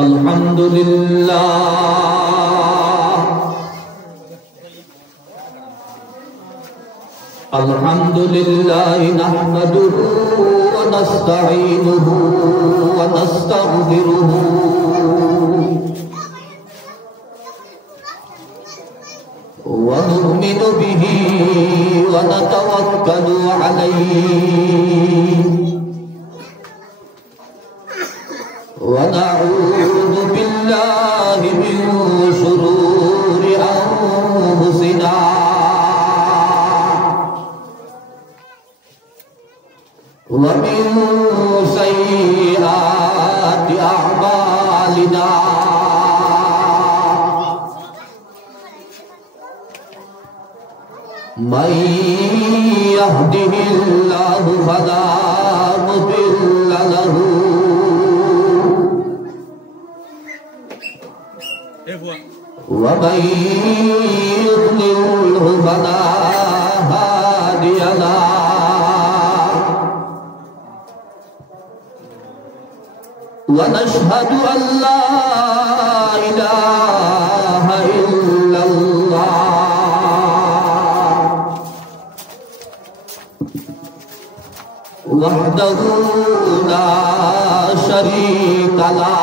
अल्हम्दुलिल्लाह नहमदुहु व नस्तईनुहु व नस्तगफिरुहु व नु'मिनु बिही व नतवक्कलु अलैहि व नऊज़ु बिल्लाहि मिन शुरूरि अंफुसिना व मिन सय्यिआति अअमालिना मन यहदिहिल्लाहु फला मुदिल्ल लहु व मन युद्लिल्हु फला हादिय लहु व नशहदु अल्ला इलाहा इल्लल्लाह वहदहु ला शरीक लहु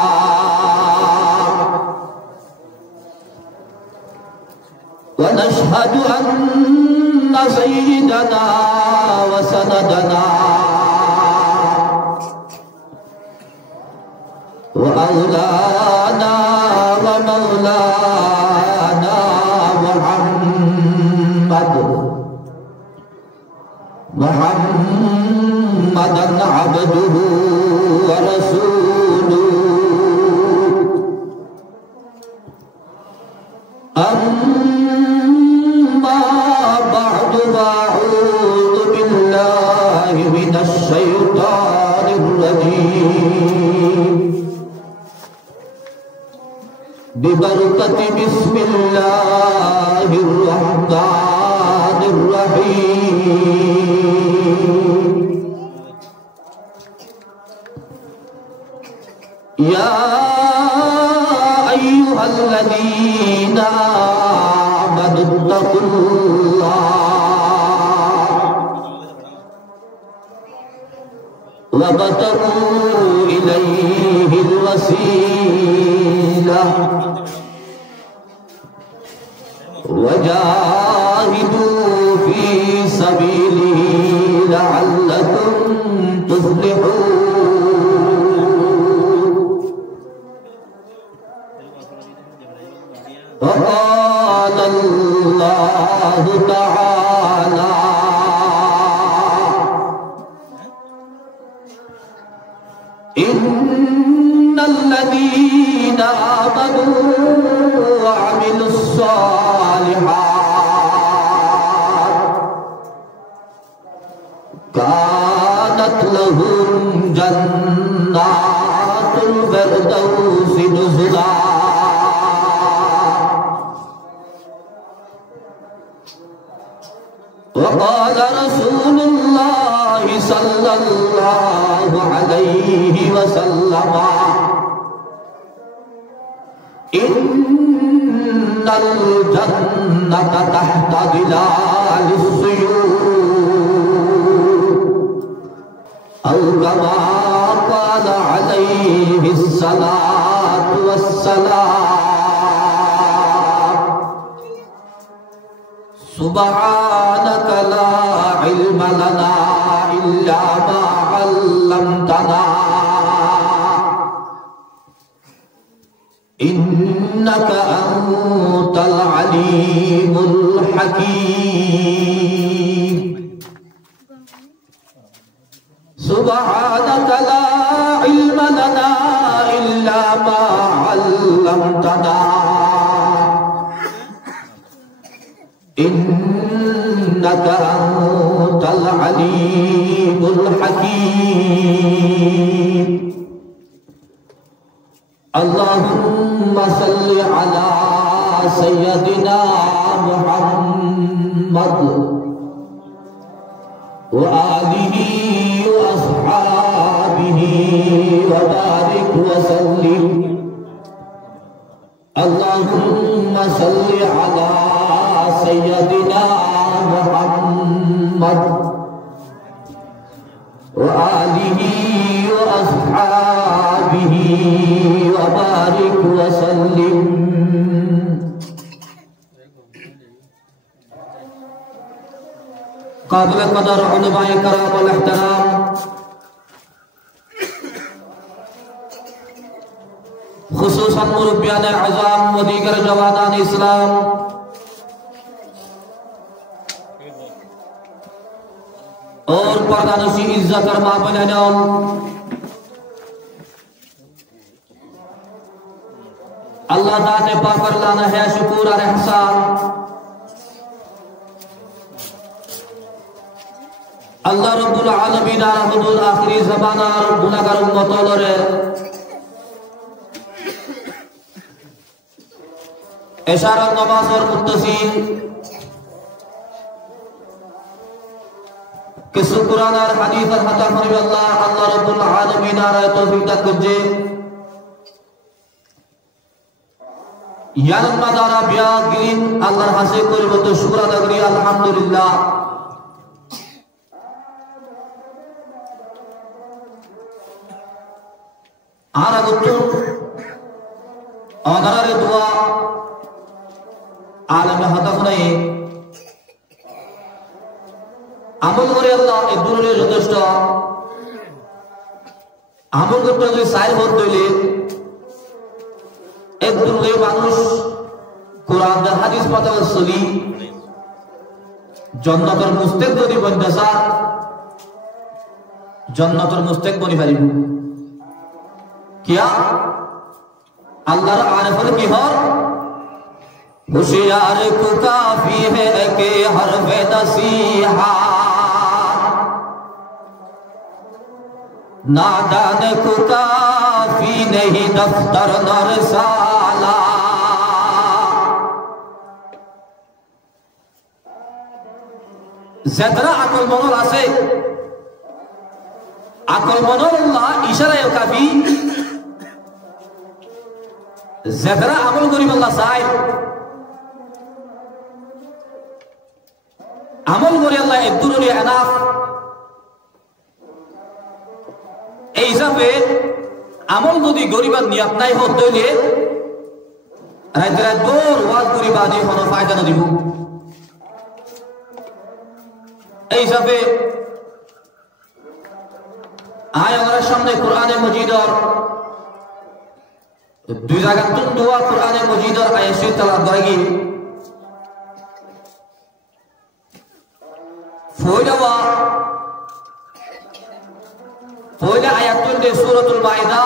व नशहदु अन्ना सय्यिदना व सनदना व औलाना व मौलाना मुहम्मदन अब्दुहु व रसूलुहु अम्मा बअदु फअऊज़ु बिल्लाहि मिनश शैतानिर रजीम बिबरकति बिस्मिल्लाहिर रहमानिर रहीम या अय्युहल्लज़ीना आमनुत्तक़ुल्लाह वबतगू इलैहिल वसीला वजाहिदू फी सबीलिही लअल्लकुम तुफ्लिहून وقال الله تعالى إن الذين آمنوا وعملوا الصالحات كانت لهم جنات الفردوس نزلا وقال رسول الله صلى الله عليه وسلم إن الجنة تحت ظلال السيوف أو كما قال عليه الصلاة والسلام سبحانك لا علم لنا إلا ما علمتنا إنك أنت العليم الحكيم سبحانك لا علم لنا إلا ما علمتنا إنك أنت العليم الحكيم اللهم صل على سيدنا محمد وآله وأصحابه وبارك وسلم اللهم صل على سيدنا محمد وآله وأصحابه وبارك وسلم قابل قدر علماء کرام والاحترام خصوصا مربیان اعظام و دیگر جوانان اسلام اور پردانشی عزت اور مابنان اللہ ذات پاکر لانا ہے شکر اور احسان اللہ رب العالمین حضور آخری زمانہ گناہگار امتولرے اشارہ نماز اور متصل کہ قرآن اور حدیث اور حتا فرمی اللہ رب العالمین آرہ توفیق کجے یانت مدارہ بیا گرین اللہ حسے کوئی بطو شکرہ دگری الحمدللہ آرہ گتو آدھرار دعا عالم হতাশ নাই আমল করে আল্লাহ এই দুনিয়ার যথেষ্ট আমল করতে যদি সাইর হত হইলে এক দুনিয়ার মানুষ কোরআন আর হাদিস পাতা চলি জান্নাতের মুস্তাক যদি বন্ধসা জান্নাতের মুস্তাক বনি পারিব কিয়া আল্লাহর আরফর কি হর होशियार को काफी है कि हरफ नसीहा नादान को काफी नहीं दफ्तर नरसाला ज़ेदरा अकल मनोर आसे अकल मनोर अल्लाह इशारा यो काफी ज़ेदरा अमल करी अल्लाह साहिब আমল করে আল্লাহ এদুরুল এনাফ এই হিসাবে আমল যদি গরিবার নিয়ত নাই হত হইলে রাইতরা দূর ওয়াজ গরিবা দি কোনো ফায়দা না দিব এই হিসাবে আয় আমাদের সামনে কোরআনে মজিদর দুই জায়গা তুন দোয়া কোরআনে মজিদর আয়াত তালাত দরগি পয়লা আয়াতুল দে সূরাতুল মাইদা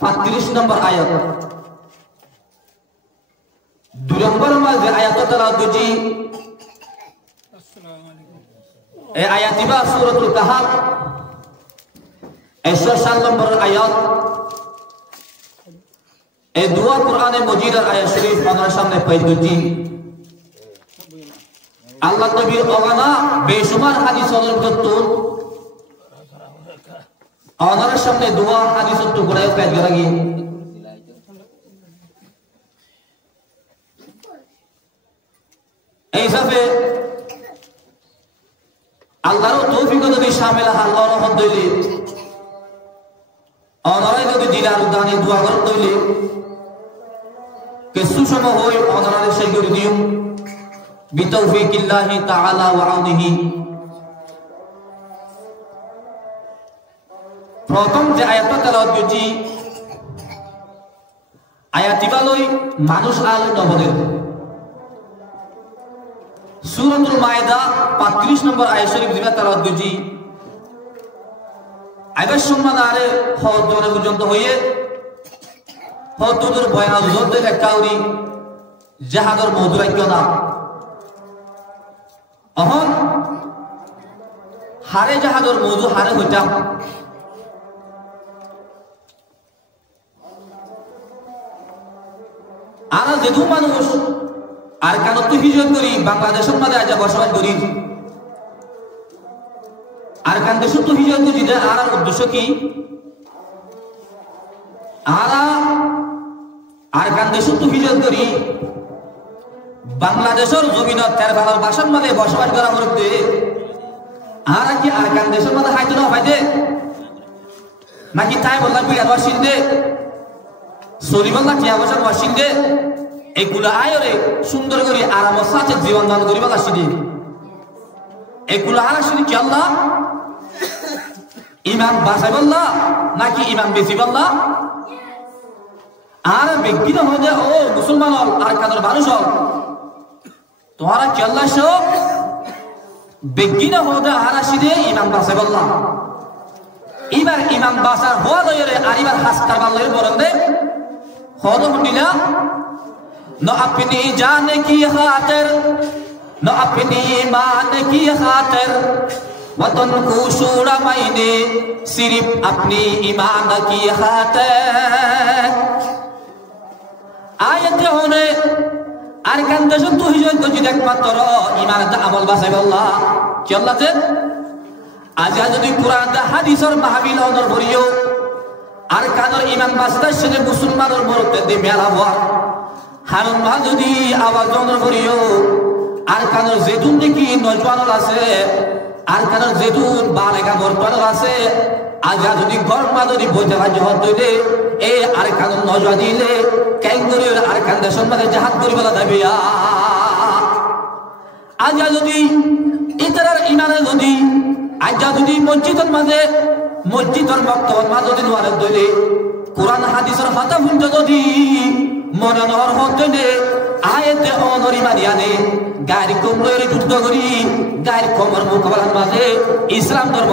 35 নম্বর আয়াত দুই নম্বর মাঝে আয়াত তালা দুজি এই আয়াতিবা সূরাতুল কাহাফ 107 নম্বর আয়াত এই দোয়া কোরআনে মজিদের আয়াত শরীফ আমাদের সামনে পেশ করছি আল্লাহ নবীর অগানা বেশুমার হাদিস অনুরূপ আমাদের সামনে দোয়া হাদিস তো করে পেশ করা গিয়ে এই হিসাবে আল্লাহর তৌফিক যদি শামিল হাল রহমত দইলে অনরাই যদি দিলার উদানে দোয়া করতে হইলে কে সুষম হই অনরারে সেই করে দিও বিতৌফিকিল্লাহি তাআলা ওয়া আউনিহি প্রথম যে আয়াতটা তেলাওয়াত করছি আয়াতিবালই মানুষ আল নবদের সূরাতুল মাইদা 35 নম্বর আয়াত শরীফ দিবা তেলাওয়াত করছি আইবার সম্মান আরে হদ ধরে পর্যন্ত হইয়ে হদ দুদুর বয়ান যুদ্ধে কাউরি জাহাদর মধুরাক্য না অহন হারে জাহাদর মধু হারে হইতাম আনা যেহেতু মানুষ আর কেন তো হিজরত করি বাংলাদেশের মধ্যে আজ বসবাস করি আরকান দেশ তো হিজরত জিদে আর উদ্দেশ্য কি আরকান দেশ তো হিজরত করি বাংলাদেশের জমিনত তের বাবার বাসন মানে বসবাস করা করতে আর কি আরকান দেশের মধ্যে হাইতো না ফাইদে নাকি তাই বললাম বিরাট বাসিন্দে সরি বললাম টিয়া বসার বাসিন্দে এগুলো আয়রে সুন্দর করে আরাম সাথে জীবন দান করি বলা সিদে এগুলো আর আসলে কি আল্লাহ ইমান বাঁচাই বললা নাকি ইমান বেশি বললা আর ব্যক্তি না হয়ে ও মুসলমান হল আর কাদের মানুষ হল তোমারা কি আল্লাহ সব ব্যক্তি না হয়ে আর আসিদে ইমান বাঁচাই বললা এবার ইমান বাঁচার হওয়া দয়ের আর এবার হাসকার বাল্লের বরং দে হদ হন্ডিলা न अपनी जान की खातिर न अपनी ईमान की खातिर वतन को छोड़ा मैंने सिर्फ अपनी ईमान की खातिर आयत होने अरकान देशों तो हिजरत को जिदेक मात्र ईमान दा अमल बासाई अल्लाह कि अल्लाह ते आज যদি কুরআন দা হাদিসের মাহফিল অনর ভরিও আরকানের ঈমান বাসদা সেনে মুসলমানের মরতে দে মেলা হওয়া হারুন মা যদি আওয়াজ জনর করিও আর কানের যেতুন দেখি নজওয়ান আছে আর কানের যেতুন বালেগা বর্তমান আছে আজ যদি গরমা যদি বইতে রাজ্য হতে এ আর কানের নজওয়া দিলে ক্যাঙ্গুরির আর কান দেশের মধ্যে জাহাজ করি বলা যাবে আজ যদি ইতরার ইমানে যদি আজ যদি মসজিদের বক্তব্য মা যদি নোয়ারে দইলে কোরআন হাদিসের কথা শুনতে যদি মনে নহর হতে আয়েতে অনরি মারিয়ানে গাড়ি কমলের যুদ্ধ করি গাড়ি কমর মোকাবেলার মাঝে ইসলাম ধর্ম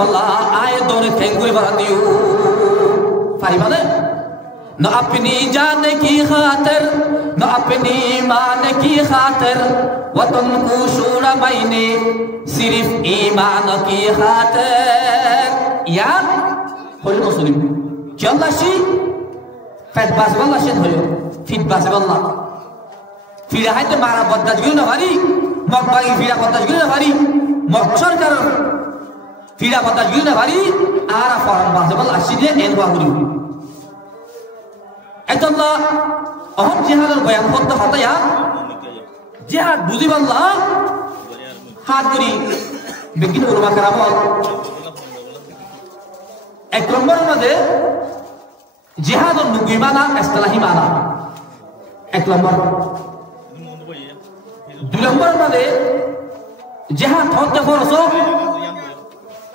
আয়ে দরে ঠেঙ্গুরি বাড়া দিও পারিবানে न अपनी जान की खातिर न अपनी ईमान की खातिर वतन को छोड़ा मैंने सिर्फ ईमान की खातिर यार होली मुस्लिम क्या शी फैट बास वाला शेद होयो फिट बास वाला फिरा है तो मारा बद्दाज गिर ना भारी मकबागी फिरा बद्दाज गिर ना भारी मक्सर कर फिरा बद्दाज गिर ना भारी आरा फॉर्म बास वाला अशीदे एनवा हुई ऐतल्ला अहम जिहादर बयान होता होता या जिहाद बुझी वाला हाथ करी बिकिन उर्मा करामल एक नंबर मधे जिहादर नुगी माना इस्तिलाही माना एक नंबर दो नंबर मधे जिहाद होते फरसो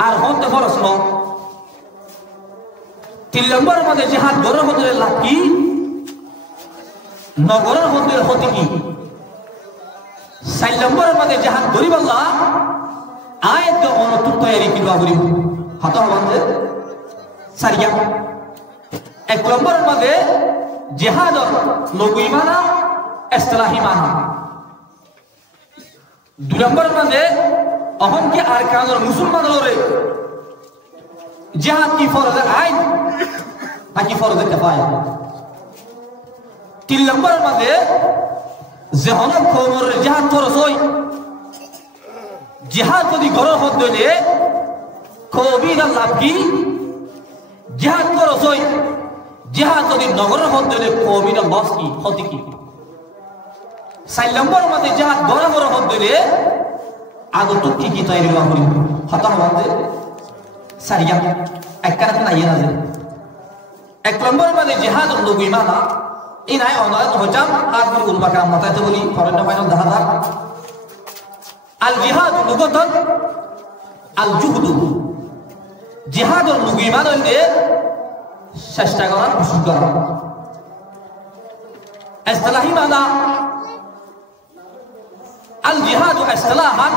आर होते फरसनो तीन नंबर मधे जिहाद गौर होते लाकी नगर होते होती की साइल नंबर मधे जिहाद गौरी बल्ला आयत के अनुतुप तैयारी की बाबुरी हता हवांदे सरिया एक नंबर मधे जिहाद लोगों माना इस्तिलाही माना दो नंबर मधे अहम के अरकान और मुसलमान लोरे जिहाद की फर्ज आइन बाकी फर्ज किफाया तीन नंबर मधे जहन कोमर जिहाद फर्ज होई जिहाद यदि गरर होते ले कोबी ना लाभ की जिहाद फर्ज होई जिहाद यदि नगर होते ले कोबी ना लॉस की होती की साइल नंबर मधे जिहाद गरर होते ले आगो तो की तैयारी हुआ हुई हता हवांदे सरिया एक करत ना ये नजर एक नंबर मधे जिहाद लोगों माना इन आए ऑनलाइन हो जाम हाथ में उल्मा काम मत है तो बोली फॉरेन में फाइनल दहा अल जिहाद लोगों तक अल जुहदु जिहाद और लोगों माना ले चेष्टा करा कुछ करा इस्तिलाही माना अल जिहाद इस्तिलाहन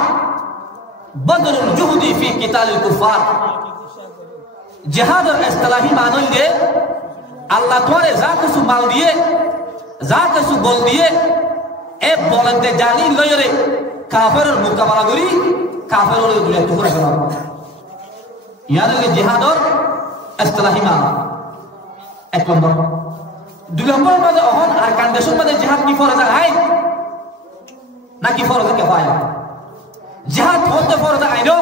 बदरुल जुहदी फी कितालिल कुफार जिहाद और इस्तिलाही मानो ले अल्लाह तुम्हारे जाके सु माल दिए जाके सु बोल दिए ए बोलते जानी लोयरे काफिर और मुकाबला करी काफिर और दुनिया टुकड़ा करा याद है जिहाद और इस्तिलाही माना एक नंबर दो नंबर में अहन अरकान देशों में जिहाद की फर्ज है ना की फर्ज किफाया जिहाद होते फर्ज आइनो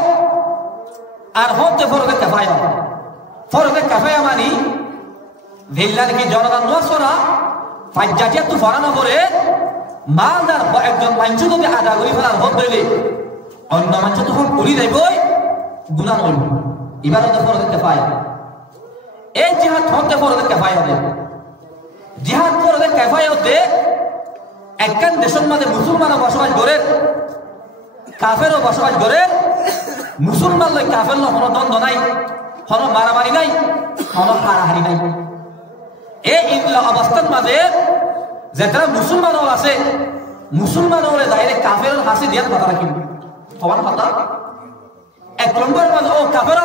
আর হতে ফরজে কিফায়া। ফরজে কিফায়া মানে ভিল্লার কি জনগণ নসরা ফাজ্জাটিয়া তো ফরানো করে মালদার একজন মানুষ যদি আদা করি ফেলার হত দিলে অন্য মানুষ তখন করি যাইবই গুনাহ হইব। এবার হতে ফরজে কিফায়া। এই জিহাদ হতে ফরজে কিফায়া হবে। জিহাদ ফরজে কিফায়া হতে একখান দেশের মধ্যে মুসলমানও বসবাস করে কাফেরও বসবাস করে। মুসলমান লই কাফের লো কোনো দ্বন্দ্ব নাই, কোনো মারামারি নাই, কোনো হারাহারি নাই। এই ইনলা অবস্থার মাঝে যেটা মুসলমান আছে মুসলমান হলে ডাইরেক্ট কাফের হাসি দিয়ার কথা রাখিব হওয়ার কথা। এক নম্বর মাঝে ও কাফের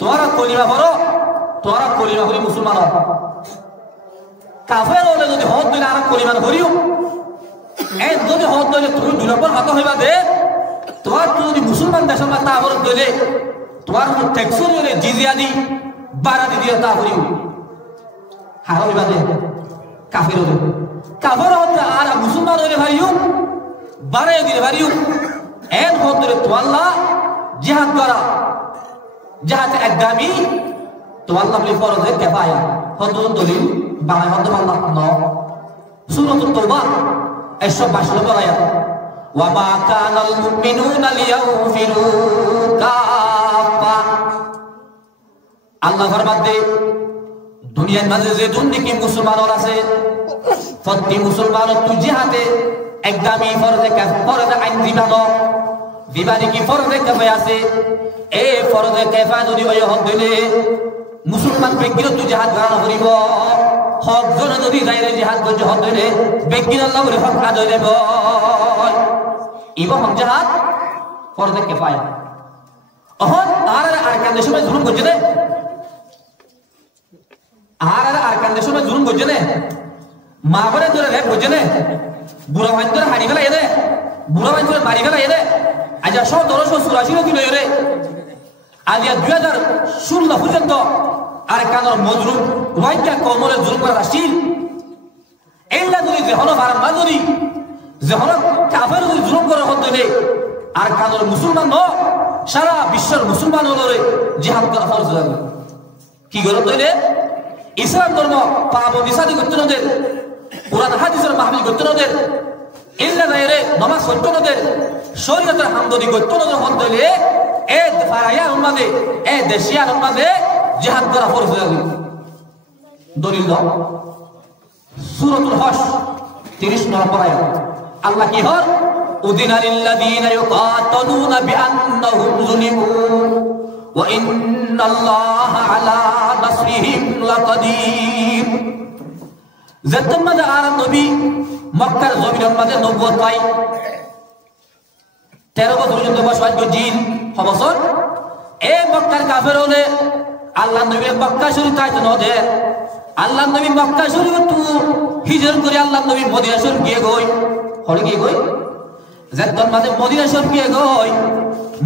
তোমারা কলিমা ভরো, তোমারা কলিমা ভরি মুসলমান হও। কাফের হলে যদি হদ দিলে আর কলিমা ভরিও এই যদি হদ দিলে তুমি 2 নম্বর হাত হইবা দে। তোমার যদি মুসলমান দেশের মাথা আবরণ দিলে তোমার ট্যাক্সর হলে জিজিয়া দি বাড়া দি দিয়ে তা ভরিও হার হইবা দে। কাফের হলে কাফের হতে আর মুসলমান হলে ভারিও বাড়াই দিলে ভারিও এন হদ দিলে তো আল্লাহ জিহাদ করা যাহাতে একগামী তো আল্লাহ বলি ফরজে কিফায়া। হদ দলিল বানায় হদ আল্লাহ ন সূরাতুত তাওবা 122 নম্বর আয়াত। ওয়া মা কানাল মুমিনুনা লিয়ানফিরু কাফা। আল্লাহ ফরমাতে দুনিয়ার মাঝে যে দুনিকি মুসলমান আছে প্রতি মুসলমান তুই জিহাদে একদমই ফরজে আইন দিবানি কি ফরজে কিফায়া আছে। এই ফরজে কিফায়া যদি ওই হক দিলে মুসলমান ব্যক্তির তুই জিহাদ করানো করিব। হক জন যদি যাইরে জিহাদ করতে হক দিলে ব্যক্তির আল্লাহ বলে হক আদায় দেব। ইবো হক জিহাদ ফরজে কিফায়া। অহন আর কান দেশে জুলুম করছে না, আর কান দেশে জুলুম করছে না, মা বলে ধরে রেপ করছে না, বুড়া ভাই ধরে হাড়ি ফেলা এনে, বুড়া ভাই ধরে মারি ফেলা এনে। আজ 1384 কিলো এরে আজ 2016 পর্যন্ত আর কানোর মজরুম ওয়াইটা কমরে জুলুম করা আসছিল। এইলা যদি যেহন ভারত মাঝরি যেহন কাফের যদি জুলুম করা হতো নে আর কানোর মুসলমান ন সারা বিশ্বের মুসলমান হলরে জিহাদ করা ফরজ লাগে। কি গরম তৈলে ইসলাম ধর্ম পাবন্দি সাদি করতে নদের, কোরআন হাদিসের মাহফিল করতে নদের, ইল্লা নাইরে নামাজ করতে নদের, শরীয়তের হামদনি করতে নদের হন তৈলে এ ফারায়া উম্মাদে এ দেশিয়া উম্মাদে জিহাদ করা ফরজ লাগে। দলিল দাও সূরাতুল হশ 30 নম্বর আয়াত। আল্লাহ কি হর উদিনা লিল্লাযিনা ইউকাতালুনা বিআন্নাহুম যুলিমু ওয়া ইন্নাল্লাহা আলা নাসরিহিম লাকাদির। যেতম মাঝে আর নবী মক্কার জমিনের মাঝে নবুয়ত পাই 13 বছর পর্যন্ত বসবাস করছিলেন। বছর এ মক্কার কাফের হলে আল্লাহ নবী মক্কা শরীফ তাইতে ন দে। আল্লাহ নবী মক্কা শরীফ তু হিজরত করে আল্লাহ নবী মদিনা শরীফ গিয়ে গই হলে গিয়ে গই যেতম মাঝে মদিনা শরীফ গিয়ে গই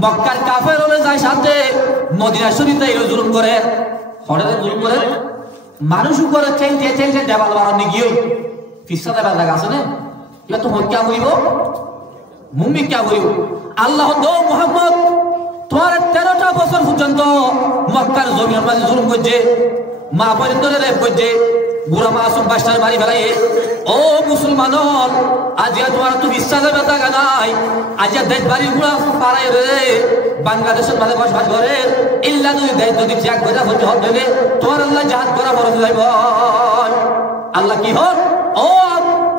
মক্কার কাফের হলে যায় সাথে মদিনা শরীফ তাই জুলুম করে হলে জুলুম করে মানুষ উপরে চেঞ্জে দেওয়াল বাড়ানি গিয়ে ফিসা দেওয়াল লাগা আছে না। এবার তো হত্যা করিব মুম্মি কে করিব। আল্লাহ দো মুহাম্মদ তোমার 13টা বছর পর্যন্ত মক্কার জমির মাঝে জুলুম করছে, মা পর্যন্ত রেপ করছে, বুড়া মাসুম বাচ্চার বাড়ি ফেলাই। ও মুসলমান আজ তোমার তো বিশ্বাসের ব্যথা নাই। আজ দেশ বাড়ি বুড়া পাড়াই রে বাংলাদেশের মাঝে বসবাস করে ইল্লা যদি দেশ যদি ত্যাগ করে হতে হবে তোমার আল্লাহ জাহাজ করা ফরজ হইব। আল্লাহ কি হল ও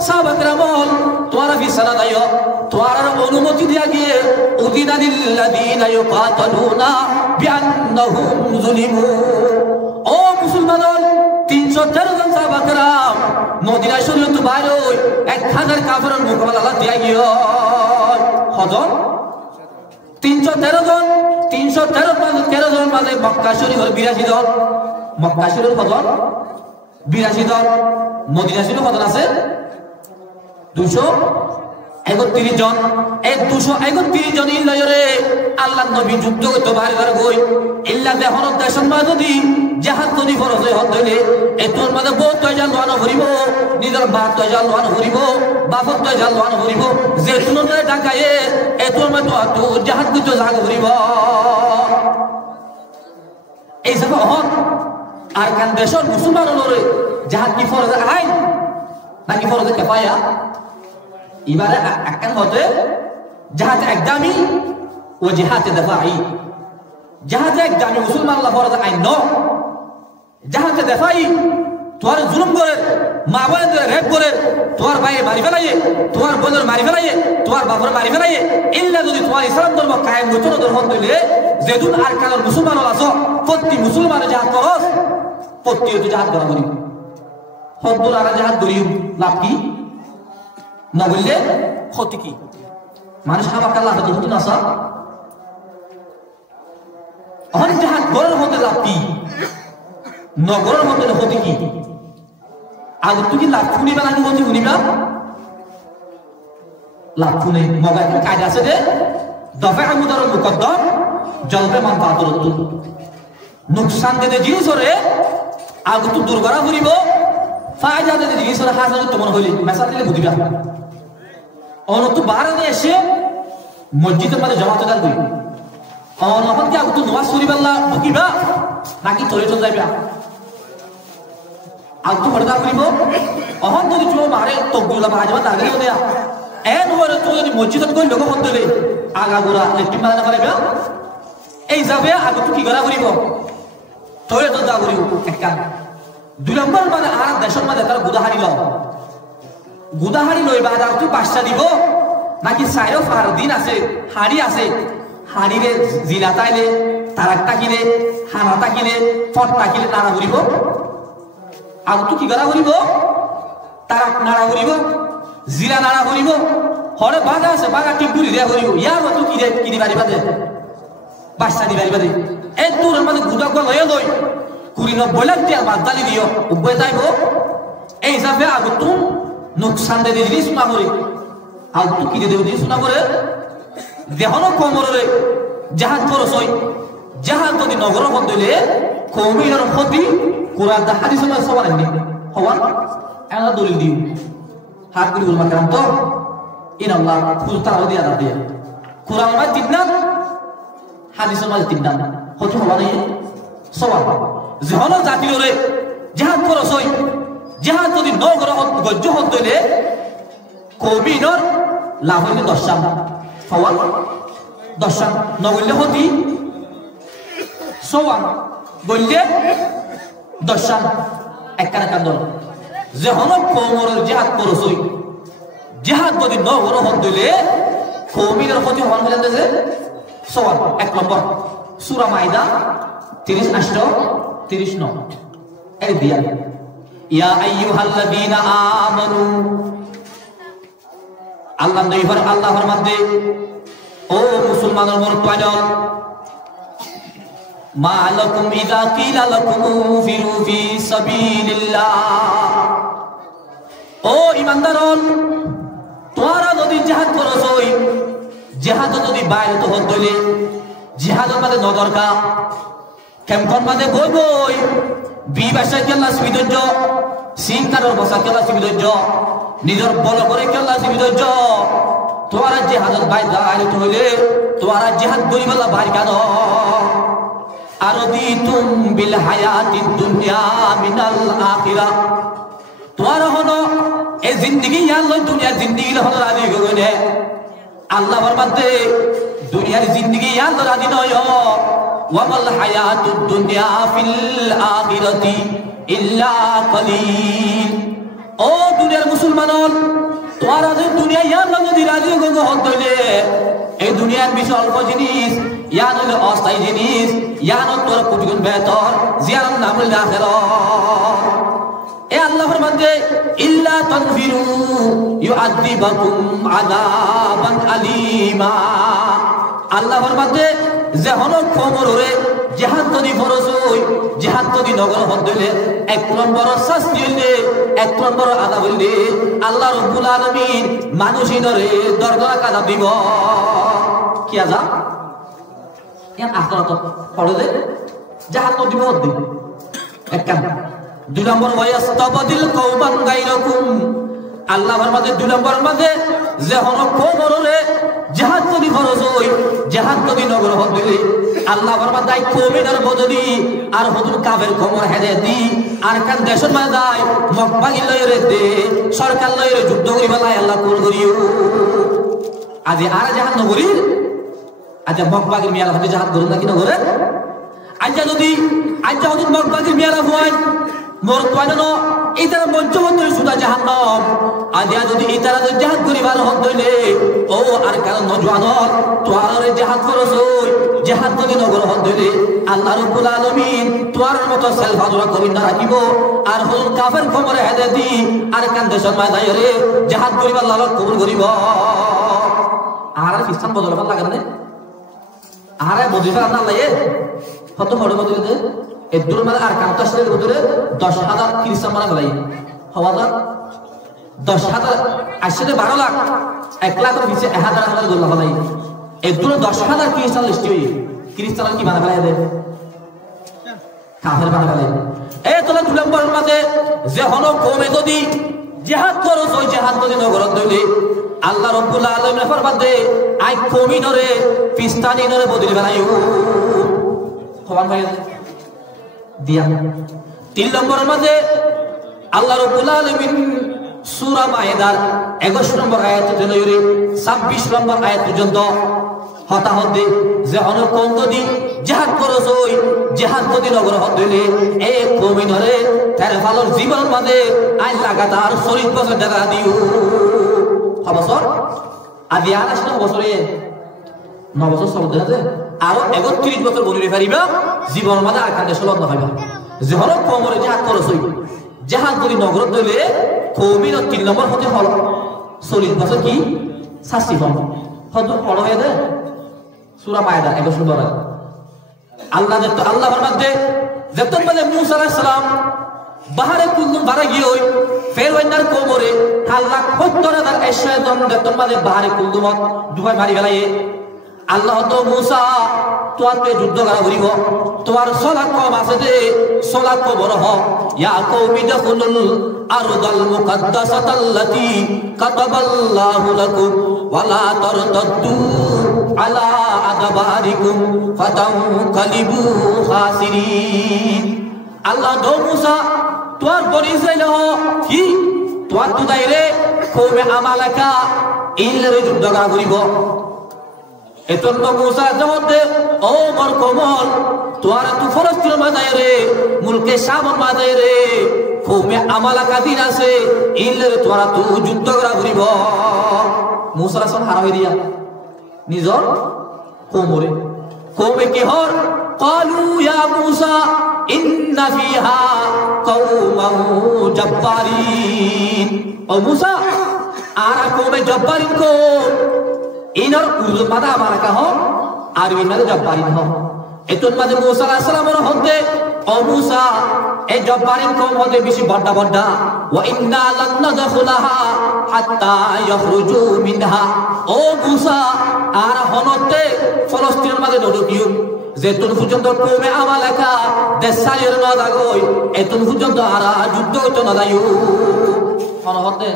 সাহাবায়ে আমল তোমার বিছানা দাইও তোমার অনুমতি দিয়া গিয়ে উদিনা লিল্লাযিনা ইউকাতালুনা বিআন্নাহুম যুলিমু। ও মুসলমান 313 জন সাহাবায়ে کرام মদিনা শরীফ বাইরে 1000 কাফেরের মোকাবেলা দিয়া গিয়ে হযর 313 জন 313 জন মানে মক্কা শরীফের 82 জন, মক্কা শরীফ হযর 82 জন, মদিনা শরীফ কত আছে 200 31 জন, এই 231 জন ইল্লায়রে আল্লাহ নবী যুদ্ধ করতে বাইরে বাইরে গই ইল্লা দেহন দেশন মা যদি জাহাজ যদি ফরজ হয় হইলে এই তোর মাঝে বহুত তয়জাল লোয়ানো ভরিব, নিজের বাপ তয়জাল লোয়ানো ভরিব, বাপর তয়জাল লোয়ানো ভরিব, যে তুলনে ডাকায়ে এই তোর মাঝে তো জাহাজ করতে জাগ ভরিব। এই সব হন আর কান দেশের মুসলমান হলরে জাহাজ কি ফরজ আইন নাকি ফরজ কিফায়া? এবারে একখান হতে জাহাজ একদামি ও জিহাদ দফাই। জাহাজ একদামি মুসলমান আল্লাহ ফরজ আইন ন, জাহাজ দফাই তোমার জুলুম করে, মা বোনের রেপ করে, তোমার ভাইয়ের মারি ফেলাইয়ে, তোমার বোনের মারি ফেলাইয়ে, তোমার বাপর মারি ফেলাইয়ে, ইল্লা যদি তোমার ইসলাম ধর্ম কায়েম গোচর ধর্ম দিলে যেদিন আর কারণ মুসলমান আছো প্রতি মুসলমানের জাহাজ করস প্রতি জাহাজ করা করি হদ্দুর আর জাহাজ করিও লাভ কি না বললে ক্ষতি কি? মানুষ আমার কাল্লা হাতে হতো না সব অনেক জাহাজ গড়ের মধ্যে লাভ কি নগরের মধ্যে ক্ষতি কি? আজ তুই কি লাভ শুনিবা নাকি ক্ষতি শুনিবা? লাভ শুনে মগা একটা কাজ আছে যে দফা মুদার মুকদ্দম জলবে মান পাতর নুকসান দিতে জিনিস ওরে আগ তো দুর্গরা ঘুরিব ফায়দা দিতে জিনিস ওরে হাজার তোমার হইলে মেসা দিলে বুঝিবা অনত বাহারে এসে মসজিদের মাঝে জমাতে দাঁড় করি অনখন কি আগ তো নামাজ পড়িবাল্লা ঢুকিবা নাকি তলে চলে যাইবা? আগ তো হরদা করিব অহন যদি চলো মারে তকগুলা বাজবা দাগেও দেয়া এন হরে তো যদি মসজিদত কই লোক বন্ধ দেবে আগা গোরা লেফটি মারা পারিবা এই যাবে আগ তো কি করা করিব তলে তো দা করিব একটা দুই নম্বর মানে আর দেশের মাঝে তার গুদাহারি লও গুদাহারি লইবা আগ তো বাদশা দিব নাকি সাইরো ফার দিন আছে হাড়ি আছে হাড়িরে জিলা তাইলে তারাকটা কিনে হানাটা কিনে ফটটা কিনে নাড়া করিব আগ তো কি করা করিব তারাক নাড়া করিব জিরা নাড়া করিব হরে বাগা আছে বাগা টিপুরি দেয়া করিব ইয়ার তো কি কি দিবারি বাদে বাদশা দিবারি বাদে এই তোর মানে গুদা গো লয় লই কুড়ি 90 লাখ টাকা বাদদালি দিও উপায় তাইব এই হিসাবে আগ তো নুকসান দে জিনিস না করে আগ তো কি দেও জিনিস না করে দেহনো কোমরে জাহাজ খরচ হয় জাহাজ যদি নগর বদলে কমির ক্ষতি কোরআন দা হাদিস মা সবার নেই হওয়ার এনা দলিল দিও হাত করে বলবা কেন তো ইন আল্লাহ ফুলতা হদি আদা দিয়া কোরআন মা তিননা হাদিস মা তিননা হতো হওয়া নেই সবার যেহনো জাতিরে জাহাজ খরচ হয় জাহাজ যদি নগর গজ্জ হদলে কমির লাভ হইলে 10 সাল হওয়ার 10 সাল নগরলে হতি সোয়ান বললে 10 সাল একখানা কান্দন যেহনো কোমরের জাহাজ খরচ হই জাহাজ যদি নগর হদলে কমির ক্ষতি হওয়ার বলেন যে সোয়ান 1 নম্বর সূরা মাইদা 38 এই দিয়া ইয়া আইয়ুহাল্লাযীনা আমানু আল্লাহ নইবার আল্লাহর মধ্যে ও মুসলমানের মুরতাদল মা লাকুম ইযা কিলা লাকুম ফিরু ফি সাবিলিল্লাহ ও ঈমানদারন তোমরা যদি জিহাদ করো হই জিহাদ যদি বাইরে তো হদলে জিহাদের মধ্যে ন দরকার কেমন মধ্যে বই বই বি ভাষায় কেলা সুবিধর্য সিংকারের ভাষা কেলা সুবিধর্য নিজের বল করে কেলা সুবিধর্য তোমার জিহাদত বাইরে আইতে হইলে তোমার জিহাদ করিবালা বাইরে কেন আরদিতুম বিল হায়াতিদ দুনিয়া মিনাল আখিরাহ তোমার হলো এই জিন্দেগি ইয়ার লই দুনিয়ার জিন্দেগি হলো রাজি গনে আল্লাহর মধ্যে দুনিয়ার জিন্দেগি ইয়ার রাজি নয় ওয়ামাল হায়াতুদ দুনিয়া ফিল আখিরাতি ইল্লা কলিল ও দুনিয়ার মুসলমানন তোমার আজ দুনিয়া ইয়ার লগে রাজি গো হইলে এই দুনিয়ার বিষয় অল্প জিনিস ইয়ার হলো অস্থায়ী জিনিস ইয়ার তোর কোটি গুণ বেহতর জিয়ার নাম হলো আখিরাত এ আল্লাহর মধ্যে ইল্লা তানফিরু ইউআযিবাকুম আযাবান আলীমা আল্লাহর মধ্যে যেহনো কোমরে জিহাদ যদি ফরজ হই জিহাদ যদি নগর হদ হইলে 1 নম্বর শাস্তি হইলে 1 নম্বর আযাব হইলে আল্লাহ রাব্বুল আলামিন মানুষিনরে দরগা কাদা দিব কি আযাব ইয়ান আখিরাত পড়লে জিহাদ তো দিব হদ এক কাম 2 নম্বর ওয়ায়াস্তাবদিল কওমান গায়রাকুম আল্লাহ ফরমাতে 2 নম্বর মাঝে যে হন কোমরে জিহাদ যদি ফরজ হই জিহাদ যদি নগর হদ হইলে আল্লাহ ফরমাতে দাই কওমের বদলি আর হুজুর কাফের কোমর হেদে দি আর কান দেশের মাঝে দাই মকবাগি লইরে দে সরকার লইরে যুদ্ধ করি বলাই আল্লাহ কোল করিও আজি আর জিহাদ নগরি আচ্ছা মকবাগির মিয়ালা হতে জিহাদ করুন না কি নগরে আচ্ছা যদি আচ্ছা হুজুর মকবাগির মিয়ালা হয় মোর কোয়ানো ইতারা মঞ্চবন্ধ সুদা জাহান্নাম আদিয়া যদি ইতারা জিহাদ করিবার হদ হইলে ও আর কারণ নজওয়ান তোয়ারে জিহাদ ফরজ হই জিহাদ যদি নগর হদ হইলে আল্লাহ রাব্বুল আলামিন তোয়ার মত সেলফাদুরা করিন না রাখিব আর হুজুর কাফের কোমরে হেদে দি আর কান দেশত মাদায়রে জিহাদ করিবার আল্লাহ কবুল করিব আর খ্রিস্টান বদলবার লাগে না আরে বদিফা না লাগে কত বড় বদলে এদুর মানে আর কাউন্টার স্টের ভিতরে 10,000 খ্রিস্টান মারা গলাই হওয়া 10,000 আসলে 12 লাখ 1 লাখের নিচে 1,000 গোল্লা গলাই এদুর 10,000 খ্রিস্টান লিস্ট হই খ্রিস্টান কি বানা গলাই দে কাফের বানা গলাই এ তোলা 2 নম্বর মাঝে যে হলো কমে যদি জিহাদ করো ওই জিহাদ যদি নগর দইলে আল্লাহ রাব্বুল আলামিন ফরমাতে আই কমিনরে পিস্তানি নরে বদলি বানাইও হওয়া ভাই দিয়া 3 নম্বরের মধ্যে আল্লাহ রাব্বুল আলামিন সূরা মায়েদার 21 নম্বর আয়াত থেকে লইরে 26 নম্বর আয়াত পর্যন্ত হতা হতে যে কোন যদি জিহাদ করছ ওই জিহাদ যদি নগর হইলে এই কমিনরে তার ভালোর জীবন মধ্যে আই লাগাতার 40 বছর দেখা দিও বছর আদি 28 বছরে 9 বছর চলতে আছে আর 31 বছর বলিরে পারিবা জীবন মাঝে আর কান্দে সলব না হইবা যে হলো কোমরে জিহাদ করছই জিহাদ যদি নগর দইলে কওমির 3 নম্বর হতে হল 40 বছর কি শাস্তি পাব হয়তো বড় হয়ে যায় সূরা মায়েদা 21 নম্বর আল্লাহ ফরমাতে যতন বলে মুসা আলাইহিস সালাম বাহারে কুলুম বারে গিয়ে ফের ওইনার কোমরে আল্লাহ 70000 শয়তান যতন বলে বাহারে কুলুম দুবাই মারি গলায়ে আল্লাহ তো মুসা তোয়াতে যুদ্ধ করা করিব তোমার সালাত কম আছে দে সালাত কো বড় হ ইয়া কওমি দাখুলুল আরদাল মুকদ্দাসাতাল্লাতী কাতাবাল্লাহু লাকুম ওয়ালা তারতাদ্দু আলা আদবারিকুম ফাতানকালিবু খাসিরিন আল্লাহ তো মুসা তোর বনি ইসরাইল কি তোর তো দাইরে কওমে আমালাকা ইলরে যুদ্ধ করা করিব এতন্ন মুসা জবাবে ও মোর কমল তোর তু ফলস্তিন মাদায় রে মুলকে শাম মাদায় রে কওমে আমালাকা দিন আছে ইলরে তোরা তু যুদ্ধ করা করিব মুসা রাসূল হারা হই দিয়া নিজর কোমরে কওমে কে হর ক্বালু ইয়া মুসা ইন্না ফিহা কওমান জাব্বারিন ও মুসা আর কওমে জাব্বারিন কো ইনার উর্দু মাদা আমালাকা হ আরবি মাদে জাব্বারিন হ এতন মাদে মুসা আলাইহিস সালামের হতে ও মুসা এই জাব্বারিন কওম হতে বেশি বড় বড় ওয়া ইন্না লান নাদখুলাহা হাত্তা ইখরুজু মিনহা ও মুসা আর হনতে ফলস্তিনের মাঝে ঢুকিও যেতুন পর্যন্ত কওমে আমালাকা দেশায়ের না লাগই এতুন পর্যন্ত আর যুদ্ধ হইতো না যাইও হন হতে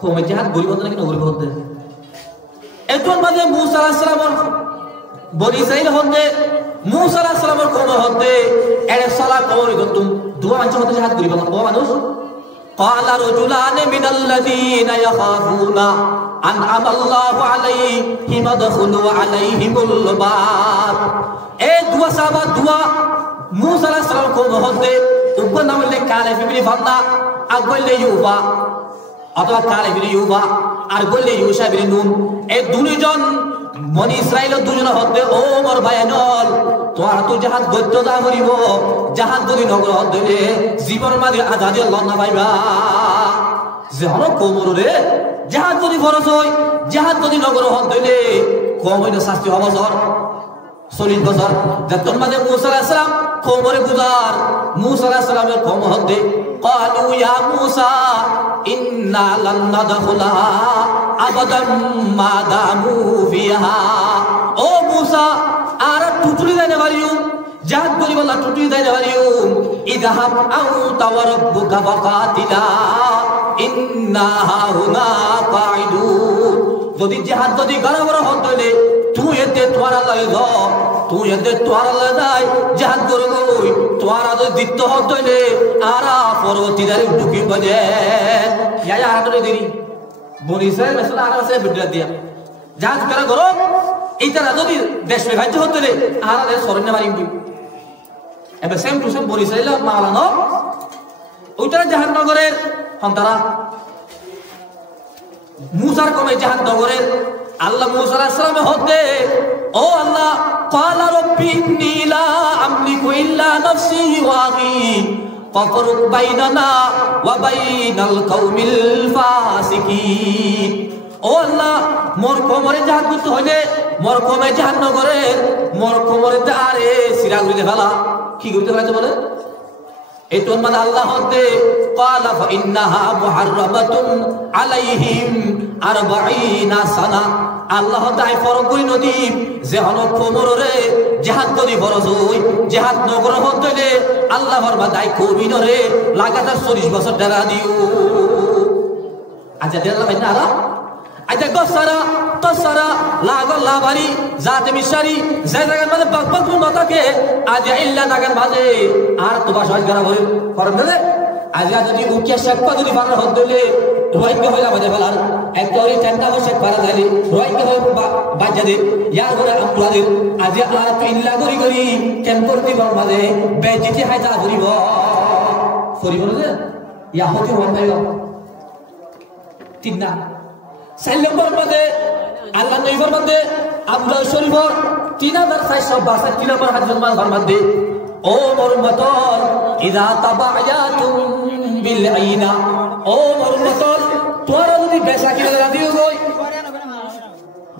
কওমে জিহাদ গরিব হতে নাকি নগরিব হতে এতুন মাঝে মুসা আলাইহিস সালামের বনি ইসরাইল হতে মুসা আলাইহিস সালামের কওম হতে এর সালা কওম গতুম দুয়া মানুষ হতে জিহাদ গরিব না ও মানুষ قال رجلان من الذين يخافون أنعم الله عليهم ادخلوا عليهم الباب اے دعا صحابہ دعا موسی علیہ السلام کو ہتے اوپر نام لے کالے فیبری فندا اگلے یوবা অথবা কালে বিরি ইউবা আর বললে ইউসা বিরি নুন এই দুইজন বনি ইসরাইলের দুজন হতে ও মোর ভাইনল তোর তো জাহাজ গদ্য দা করিব জাহাজ যদি নগর হতে জীবন মাঝে আজাদি আল্লাহ না পাইবা যে হলো কোমরে জাহাজ যদি খরচ হয় জাহাজ যদি নগর হন দইলে কম হইলে শাস্তি হওয়া বছর 40 বছর যতক্ষণ মাঝে মুসা আলাইহিস সালাম কোমরে গুজার মুসা আলাইহিস সালামের কম হতে ক্বালু ইয়া মুসা ইন্না লান নাদখুলাহা আবাদাম মা দামু ফিহা ও মুসা আর টুটুলি দেনে পারিও জাহাজ করি বলা টুটুলি দেনে পারিও ইযহাব আনতা ওয়া রাব্বুকা ফাকাতিলা ইন্না হাউনা কাঈদুন যদি জাহাজ যদি গড়বড় হন দইলে তুই এতে তোরা লয় গ তুই এতে তোরা লয় নাই জাহাজ করে গই তোরা যদি দিত হন দইলে আরা পরবর্তী দারে ঢুকি বাজে ইয়া আরে দেরি বলিছে মেসলা আর আছে বিদ্যা দিয়া জাহাজ করে গরো এইটা যদি দেশ বিভাজ্য হতে রে আর সরণ্যে মারিবি এবে সেম টু সেম বলিছিল মালানো ওইটা জাহান্নগরের হন্তারা মুসার কমে জাহান্নগরের আল্লাহ মুসা আলাইহিস সালাম হতে ও আল্লাহ ক্বালা রাব্বি ইন্নী লা আমলিকু ইল্লা নাফসি ওয়া আখি ফাফরুক বাইনানা ওয়া বাইনাল কওমিল ফাসিকিন ও আল্লাহ মোর কোমরে জাহাজ করতে হইলে মোর কমে জাহান্নগরের মোর কোমরে আরে সিরাগুলি ফেলা কি করতে পারছে বলে এই তোর মানে আল্লাহ হতে ক্বালা ফা ইন্নাহা মুহাররামাতুন আলাইহিম 40 সানা আল্লাহ তাই ফরকই নদী যে হলো কোমরে জাহাজ নদী ফরজ হই জাহাজ নগর হতে আল্লাহ ফরমায় কবিনরে লাগাতার 40 বছর ডেরা দিও আচ্ছা দেলা ভাই না আচ্ছা গসারা তসারা লাগল লাভারি জাতে মিশারি যে জায়গার মধ্যে বাকবাক না থাকে আজ ইল্লা নাগান বাজে আর তো বাসায় করা বলে করবে আজ যদি উকিয়া শেখ যদি বাংলা হদলে রোহিঙ্গা হইলা বাজে ফেলার একটা ওই টেন্টা শেখ পারা যায় রোহিঙ্গা হয়ে বাজে দে ইয়ার করে আমরা দে আজ আর তো ইল্লা করি করি কেন করতে পার মাঝে বেজিতি হাইতা ধরিব সরিব না ইয়া হতে হন পাইব তিন না 4 নম্বর মধ্যে আল্লাহ নবীর মধ্যে আবদুল শরীফর 3462 নম্বর হাদিস মধ্যে ও মোর উম্মতর ইযা তাবায়াতুম বিল আইনা ও মোর উম্মতর তোরা যদি বেশা কিনে দিও গই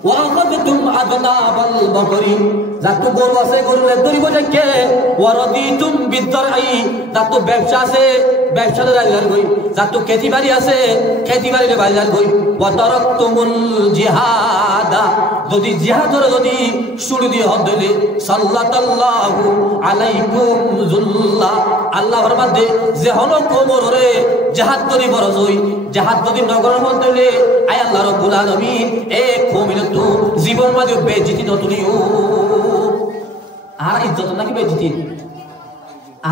ওয়া আখাদতুম আদনাবাল বকরি যাতো গরু আছে গরু লে ধরিব যাকে ওয়া রাদিতুম বিদরাই যাতো ব্যবসা আছে ব্যবসাতে বাজার গই যাতো খেতিবাড়ি আছে খেতিবাড়িতে বাজার গই ওয়া তারাকতুমুল জিহাদ যদি জিহাদর যদি শুরু দিয়ে হদলে সাল্লাল্লাহু আলাইকুম যুল্লাহ আল্লাহ ফরমাতে যে হলো কোমরে জিহাদ করি বরজ হই জিহাদ যদি নগর হদলে আয় আল্লাহ রাব্বুল আলামিন এক কমিন তো জীবন মাঝে বেজিতি নতুনিও আর ইজ্জত নাকি বেজিতি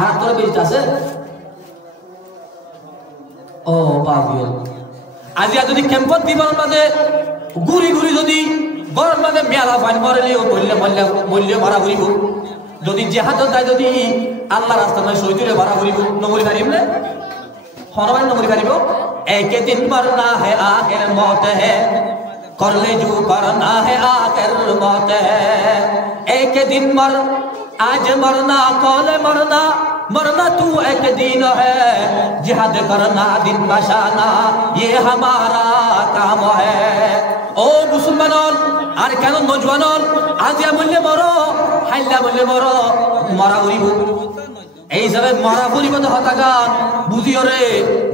আর তোর বেজিত আছে ও বাবিয়ল আজি যদি ক্যাম্পত দিবার মাঝে গুড়ি গুড়ি যদি গরম মাঝে মেলা পানি মরেলিও মূল্য ভরা করিব যদি জেহাদ যায় যদি আল্লাহ রাস্তা নয় শহীদুরে ভরা করিব নগরী পারিব না হনবান নগরী পারিব এক দিন মরনা হে আখের মত হে করলে জু করনা হে আখের মত হে এক দিন মর आज मरना कल मरना मरना तू एक दिन है जिहाद करना दिन बसाना ये हमारा काम है ओ मुसलमानन আর কেন নজওয়ানন আজ আমলে মরো হাইলা বলে মরো মরা করিব এই হিসাবে মরা করিব তো হতাগান বুঝিও রে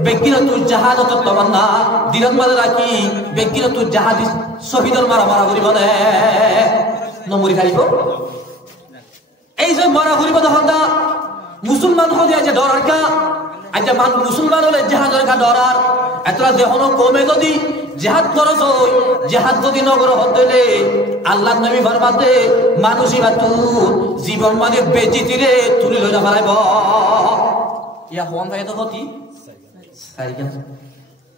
ব্যক্তিগত জাহাদত তমান্না দিনত মাঝে রাখি ব্যক্তিগত জাহাদি শহীদর মারা মারা করিব না নমরি খাইব এই যে মরা করিব তো হতা মুসলমান হয়ে আছে ডরার কা আজ মুসলমান হলে জাহাদের কা ডরার এতটা দেহন কমে যদি জিহাদ করছ জিহাদ যদি নগর হতে আল্লাহ নবী ফরমাতে মানুষই বাতু জীবন মানে বেজিতিরে তুলি লইনা ফেলাইব ইয়া হন ভাই তো হতি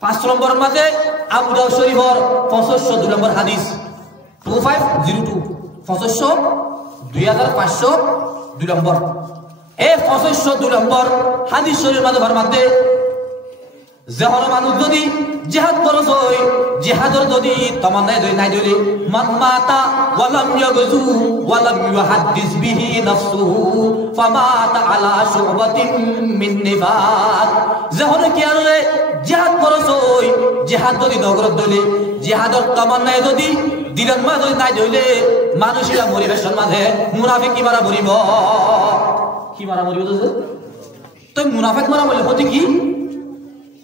5 নম্বর মাঝে আবু দাউদ শরীফর 502 নম্বর হাদিস 2502 2502 নম্বর এই 502 নম্বর হাদিস শরীফের মাঝে ফরমাতে যখন মানুষ যদি জিহাদ করছ জিহাদর যদি তমান্নায় দই নাই দইলে মান মাতা ওয়ালাম ইয়াগজু ওয়ালাম ইউহাদ্দিস বিহি নাফসুহু ফামাতা আলা শুবাতিন মিন নিফাক যখন কি আরে জিহাদ করছই জিহাদ যদি নগর দলে জিহাদর তামান্নায় যদি দিলেন মা যদি নাই ধইলে মানুষেরা মরিবেশন মাঝে মুনাফিক কি মারা মরিব তো মুনাফিক মারা বলে হতে কি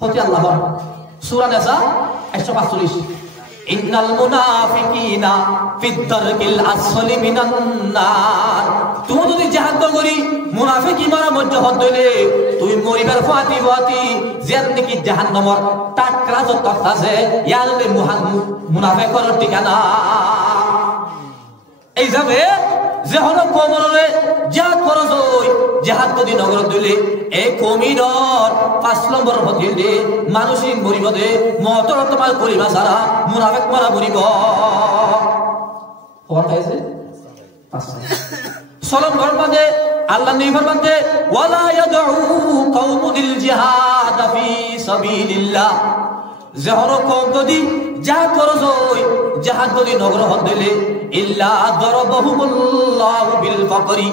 হতে আল্লাহ সূরা নিসা 145 ইন্নাল মুনাফিকিনা ফিদ দারকিল আসফালি মিনান নার তুমি যদি জিহাদ করি মুনাফিক মারা মজ্জ হইলে তুই মরিবার ফাতি জিন্দেগি জাহান্নামর টাকরা যত আছে ইয়ালে মুনাফিকর ঠিকানা এই যাবে যে হলো কোমরে জিহাদ করছ জিহাদ যদি নগর দিলে এই কমিরর 5 নম্বর হইলে মানুষই মরিব দে মতর তোমার করিবা সারা মুনাফিক মারা মরিব কোন কাইছে 5 নম্বর মধ্যে আল্লাহ নির্ভর মধ্যে ওয়ালা ইয়াদউ কওমুল জিহাদ ফি সাবিলিল্লাহ যে হলো কওম যদি জিহাদ করছ জিহাদ যদি নগর হইলে ইল্লা দরবাহুমুল্লাহু বিল ফাকরি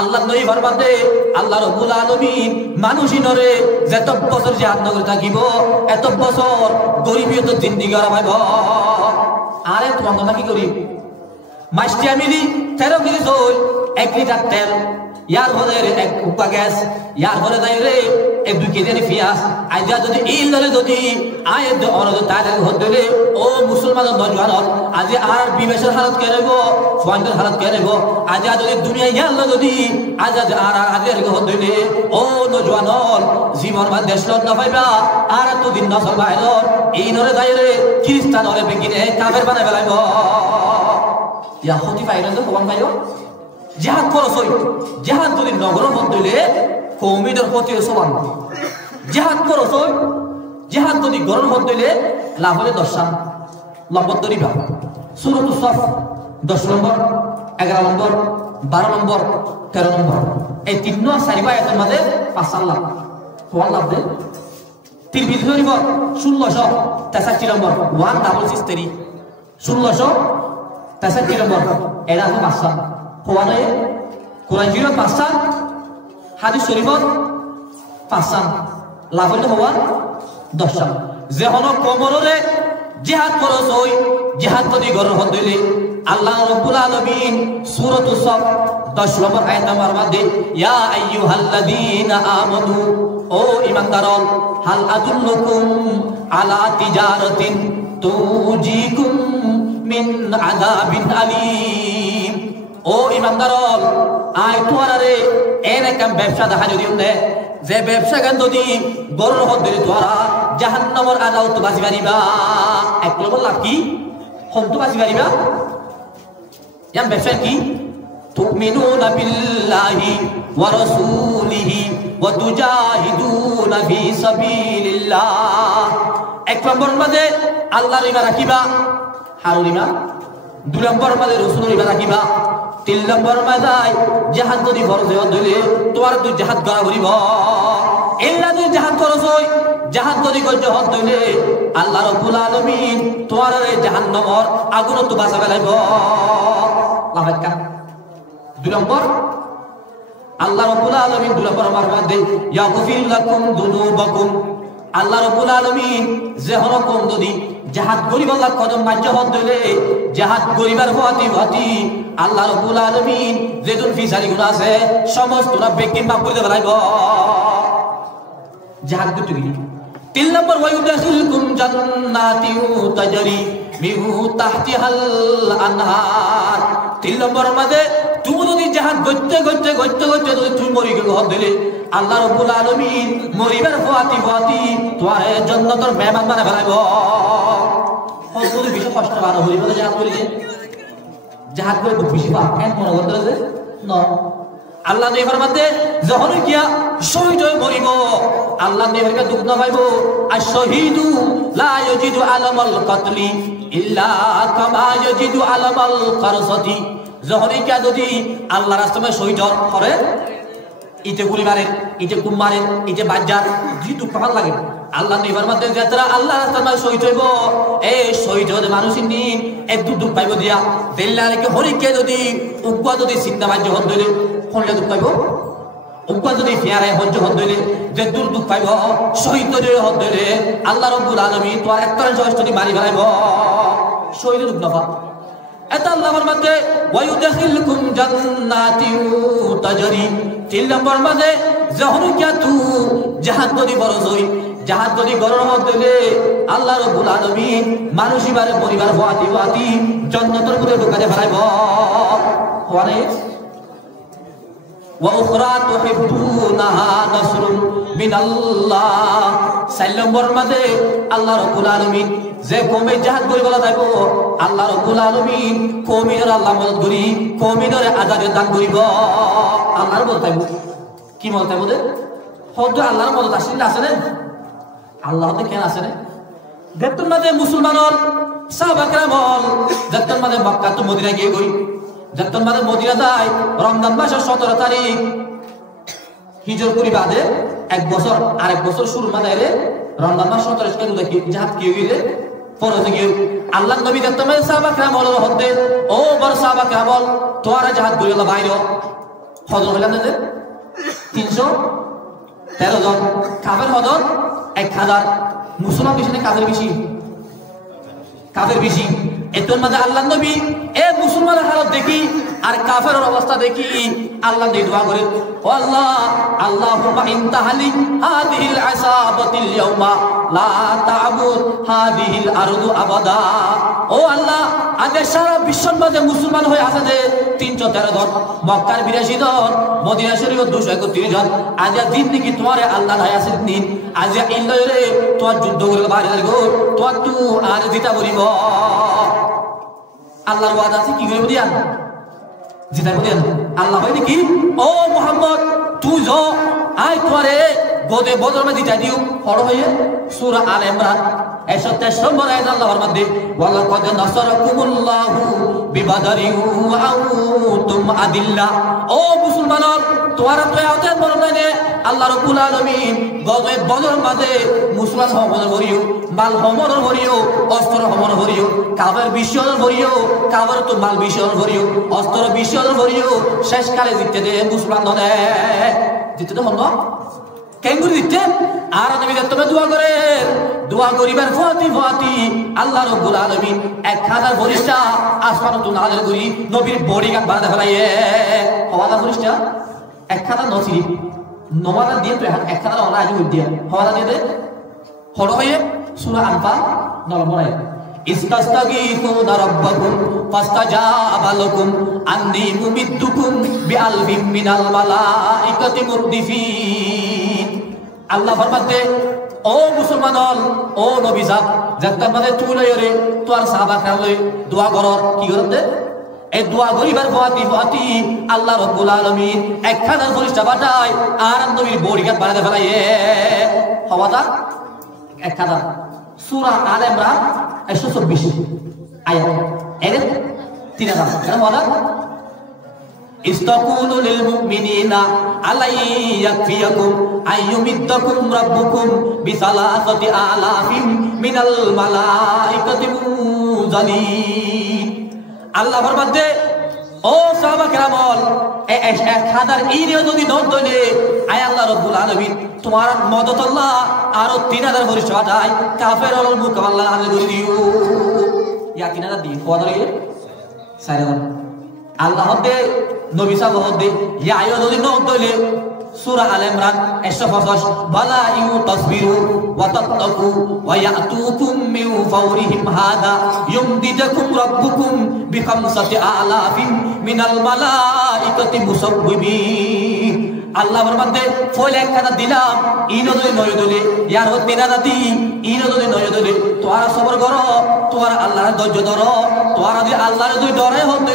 আল্লাহ নই ফরমাতে আল্লাহ রাব্বুল আলামিন মানুষই নরে যত বছর জিহাদ নগর থাকিব এত বছর গরিবিয়ত জিন্দেগি আর পাইব আরে তোমার কি করি মাস্টি আমিলি 13 মিলি জল 1 লিটার তেল ইয়ার হলে এক কুপা গ্যাস ইয়ার হলে দাইরে 1-2 কেজি পিয়াজ আইজা যদি এই ললে যদি আয়ে দ অনদ তাদের হদলে ও মুসলমান নজওয়ান আজি আর বিবেশের হালত কে রইব ফান্ডের হালত কে রইব আজি যদি দুনিয়া ইয়ার ললে যদি আজ আর আদের হদলে ও নজওয়ান জীবন বা দেশ লট না পাইবা আর তো দিন না সরবাইল এই নরে দাইরে খ্রিস্টান হলে বেগিনে কাফের বানাই ফেলাইব ইয়া হতি পাইরেন তো কোন পাইও জিহাদ করছই জিহাদ যদি নগর হইলে কওমিদের প্রতি সমান জিহাদ করছই জিহাদ যদি গরম হইলে লাভ হলে 10 লম্বর দরিবা সূরাতুস সাফ 10 নম্বর 11 নম্বর 12 নম্বর 13 নম্বর এই তিন ন চারিবা এর মধ্যে 5 লাখ কোন লাভ দে তিরমিজি শরীফ 1663 নম্বর 1663 1663 নম্বর এরা হলো 5 কোয়ানে কোরআন শরীফ 5 হাদিস শরীফ 5 লাভ হইল হওয়া 10 যে হলো কোমরে জিহাদ করছই জিহাদ যদি গরম হইলে আল্লাহ রাব্বুল আলামিন সূরাতুস সাফ 10 নম্বর আয়াত নাম্বার মধ্যে ইয়া আইয়ুহাল্লাযীনা আমানু ও ঈমানদারগণ হাল আদুল্লুকুম আলা তিজারাতিন তুজিকুম মিন আযাবিন আলীম ও ঈমানদারগণ আয় তোরারে এরকম ব্যবসা দেখা যদি উন্নে যে ব্যবসা গান যদি গরর হদ্দে তোরা জাহান্নামের আযাব তো বাঁচি পারিবা এক নম্বর লাভ কি হন্ত বাঁচি পারিবা ইয়াম ব্যবসা কি তুমিনুনা বিল্লাহি ওয়া রাসূলিহি ওয়া তুজাহিদুনা ফি সাবিলিল্লাহ এক নম্বর মধ্যে আল্লাহর ইমান রাখিবা হারুর ইমান 2 নম্বর মধ্যে রাসূলের ইমান রাখিবা 3 নম্বর মধ্যে জিহাদ যদি ফরজ হইলে তোমার তুই জিহাদ করা করিব এলা তুই জিহাদ করছই জিহাদ যদি করতে হইলে আল্লাহ রাব্বুল আলামিন তোমার এই জাহান্নামের আগুন তো বাঁচা ফেলাইব লাভাক্কা 2 নম্বর আল্লাহ রাব্বুল আলামিন 2 নম্বর মধ্যে ইয়াগফির লাকুম যুনুবাকুম আল্লাহ রাব্বুল আলামিন যে হরকম যদি জিহাদ করিবার কদম বাজ্য হইলে জিহাদ করিবার ফাতি আল্লাহ রাব্বুল আলামিন যেদুন ফিসারি গুনাহ আছে সমস্ত ব্যক্তি মাফ করে দেব জিহাদ দুটো কি 3 নম্বর ওয়ায়ুদাখিলকুম জান্নাতিন তাজরি মিন তাহতিহাল আনহার 3 নম্বর মধ্যে তুমি যদি জিহাদ করতে যদি তুমি মরি গেল হইলে আল্লাহ রাব্বুল আলামিন মরিবার ফাতি তোমার জান্নাতের মেহমান বানায় ফেলাইব হযরত বেশি কষ্ট বানা হই বলে জিহাদ করি জিহাদ করে খুব বেশি পাপ কেন মনে করতে আছে না আল্লাহ নবী ফরমাতে যখন কিয়া শহীদ হয়ে মরিব আল্লাহ নবীকে দুঃখ না পাইব আশ-শাহীদু লা ইয়াজিদু আলামাল কাতলি ইল্লা কামা ইয়াজিদু আলামাল কারসাতি যখন কিয়া যদি আল্লাহর রাস্তায় শহীদ করে ইতে গুলি মারেন ইতে কুম মারেন ইতে বাজার জি দুঃখ ভাল লাগে আল্লাহ নবীর মধ্যে যাত্রা আল্লাহ রাস্তায় শহীদ হইব এই শহীদ হতে মানুষের নিন এক দুঃখ পাইব দিয়া দিল্লাহকে হরিকে যদি উগ্র যদি চিন্তা বাজ্য হন ধরে হলে দুঃখ পাইব উগ্র যদি ফিয়ারে হজ্জ হদ্দলে যে দূর দুঃখ পাইব শহীদ হদ্দলে আল্লাহ রাব্বুল আলামিন তোর একটা যদি মারি ফেলাইব শহীদের দুঃখ নফা এটা আল্লাহর মধ্যে ওয়ায়ুদখিলকুম জান্নাতিন তাজরি 3 নম্বর মধ্যে জাহরুকাতু জাহাদ যদি বড় হই জাহাদ যদি গরম হদ্দলে আল্লাহ রাব্বুল আলামিন মানুষিবারে পরিবার ওয়াতি ওয়াতি জান্নাতের মধ্যে ঢুকাতে ফেলাইব ওয়ানে وأخرى تحبونها نصر من الله সাইলম্বর মাঝে আল্লাহ রাব্বুল আলামিন যে কমে জাহাদ করি বলা যাইব আল্লাহ রাব্বুল আলামিন কওমের আল্লাহ মদদ করি কওমের আজাদের দান করিব আল্লাহর মদদ পাইব কি মদদ পাইব দে হদ আল্লাহর মদদ আসলে আছে না আল্লাহ তো কেন আছে না দেখতেন মাঝে মুসলমানর সাহাবা کرامল দেখতেন মাঝে মক্কা তো মদিনা গিয়ে গই যখন মাঝে মদিনা যায় রমজান মাসের 17 তারিখ হিজর করি বাদে এক বছর আরেক বছর শুরু মাদাইরে রমজান মাস 17 তারিখ দেখি জাহাজ কি হইলে ফরজ গিয়ে আল্লাহ নবী যখন মাঝে সাহাবা کرامল হতে ও বড় সাহাবা کرامল তোরা জাহাজ করিলা বাইরে হজর হইলা না 313 জন কাফের হজর 1000 মুসলমান বেশি না কাফের বেশি কাফের বেশি এতর মাঝে আল্লাহ নবী এ মুসলমানের হালত দেখি আর কাফেরের অবস্থা দেখি আল্লাহ দিয়ে দোয়া করেন ও আল্লাহ আল্লাহুম্মা ইনতাহালি হাদিহিল আসাবাতিল ইয়াউমা লা তা'বুদ হাদিহিল আরদু আবাদা ও আল্লাহ আজ সারা বিশ্বের মাঝে মুসলমান হয়ে আছে যে 313 জন মক্কার 82 জন মদিনা শরীফের 231 জন আজ দিন নাকি তোমার আল্লাহ নাই আছে দিন আজ ইল্লারে তোমার যুদ্ধ করে বাইরে গো তোমার তু আর জিতা বলিব আল্লাহর ওয়াদা আছে কি কইব দিয়া জিতা বলিয়া আল্লাহ হয় নাকি ও মুহাম্মদ তুই যা আই তোরে গোদে বদর মে জিতা দিও পড় হয়ে সূরা আল ইমরান 123 নম্বর আয়াত আল্লাহর মধ্যে ওয়ালা কদ নাসারাকুমুল্লাহু বিবাদারিন ওয়া আনতুম আদিল্লা ও মুসলমানরা তোরা তো আওতে বলনে আল্লাহ রাব্বুল আলামিন গজে বদর মাঝে মুসলমান হমর করিও মাল হমর করিও অস্ত্র হমর করিও কাফের বিশ্বর করিও কাফের তো মাল বিশ্বর করিও অস্ত্র বিশ্বর করিও শেষ কালে জিততে দে মুসলমান দে জিততে দে হন কেঙ্গুরি দিতে আর নবী তুমি দোয়া করিবার ফতি আল্লাহ রাব্বুল আলামিন 1000 ফেরেশতা আসমান তো নাযিল করি নবীর বডিগার্ড বানাতে ফেলাইয়ে হওয়ালা ফেরেশতা 1000 নসিরি নমানা দিয়ে তো 1000 ওনা আজ দিয়া হওয়ালা দিয়ে দে হলো হয়ে সূরা আনফাল 9 নম্বর আয়াত ইস্তাগীথুনা রাব্বাকুম ফাস্তাজাবা লাকুম আন্নী মুমিদ্দুকুম বিআলফিম মিনাল মালাইকাতি মুরদিফিন আল্লাহ ফরমাতে ও মুসলমান ও নবী সাহেব যখন মানে তুই লইরে তোর সাহাবা করলে দোয়া করো কি করতে এই দোয়া করিবার ফতি আল্লাহ রাব্বুল আলামিন 1000 ফেরেশতা পাঠায় আর নবীর বডিগার্ড বানাতে ফেলায় হওয়াটা 1000 সূরা আল ইমরান 124 আয়াত এর 3000 কেন বলা ইস্তাকুলু লিল মুমিনিনা আলাই ইয়াকফিয়াকুম আইয়ুমিদ্দাকুম রাব্বুকুম বিসালাসাতি আলাফিম মিনাল মালাইকাতি মুযালিন আল্লাহ ফরমাতে ও সাহাবা کرامল 1000 ইরে যদি দন দলে আয় আল্লাহ রাব্বুল আলামিন তোমার মদত আল্লাহ আর 3000 ফেরেশতা পাঠায় কাফেরর মোকাবেলা আল্লাহ করে দিও ইয়া 3000 দি পদরে 4000 আল্লাহ দে নবী সাল্লাল্লাহু আলাইহি ইয়া আইয়ো যদি নন দলে সূরা আল ইমরান 150 বালা ইউ তাসবিরু ওয়া তাত্তাকু ওয়া ইয়াতুকুম মিন ফাওরিহিম হাদা ইউমদিদুকুম রাব্বুকুম বিখামসাতি আলাফিন মিনাল মালাইকাতি মুসাব্বিবিন আল্লাহ ফরমাতে ফলে একখানা দিলাম ইনো যদি নয় দলে ইয়ার হতে না দাদি ইনো যদি নয় দলে তোরা সবর করো তোরা আল্লাহর ধৈর্য ধরো তোরা যদি আল্লাহর দুই ডরে হতে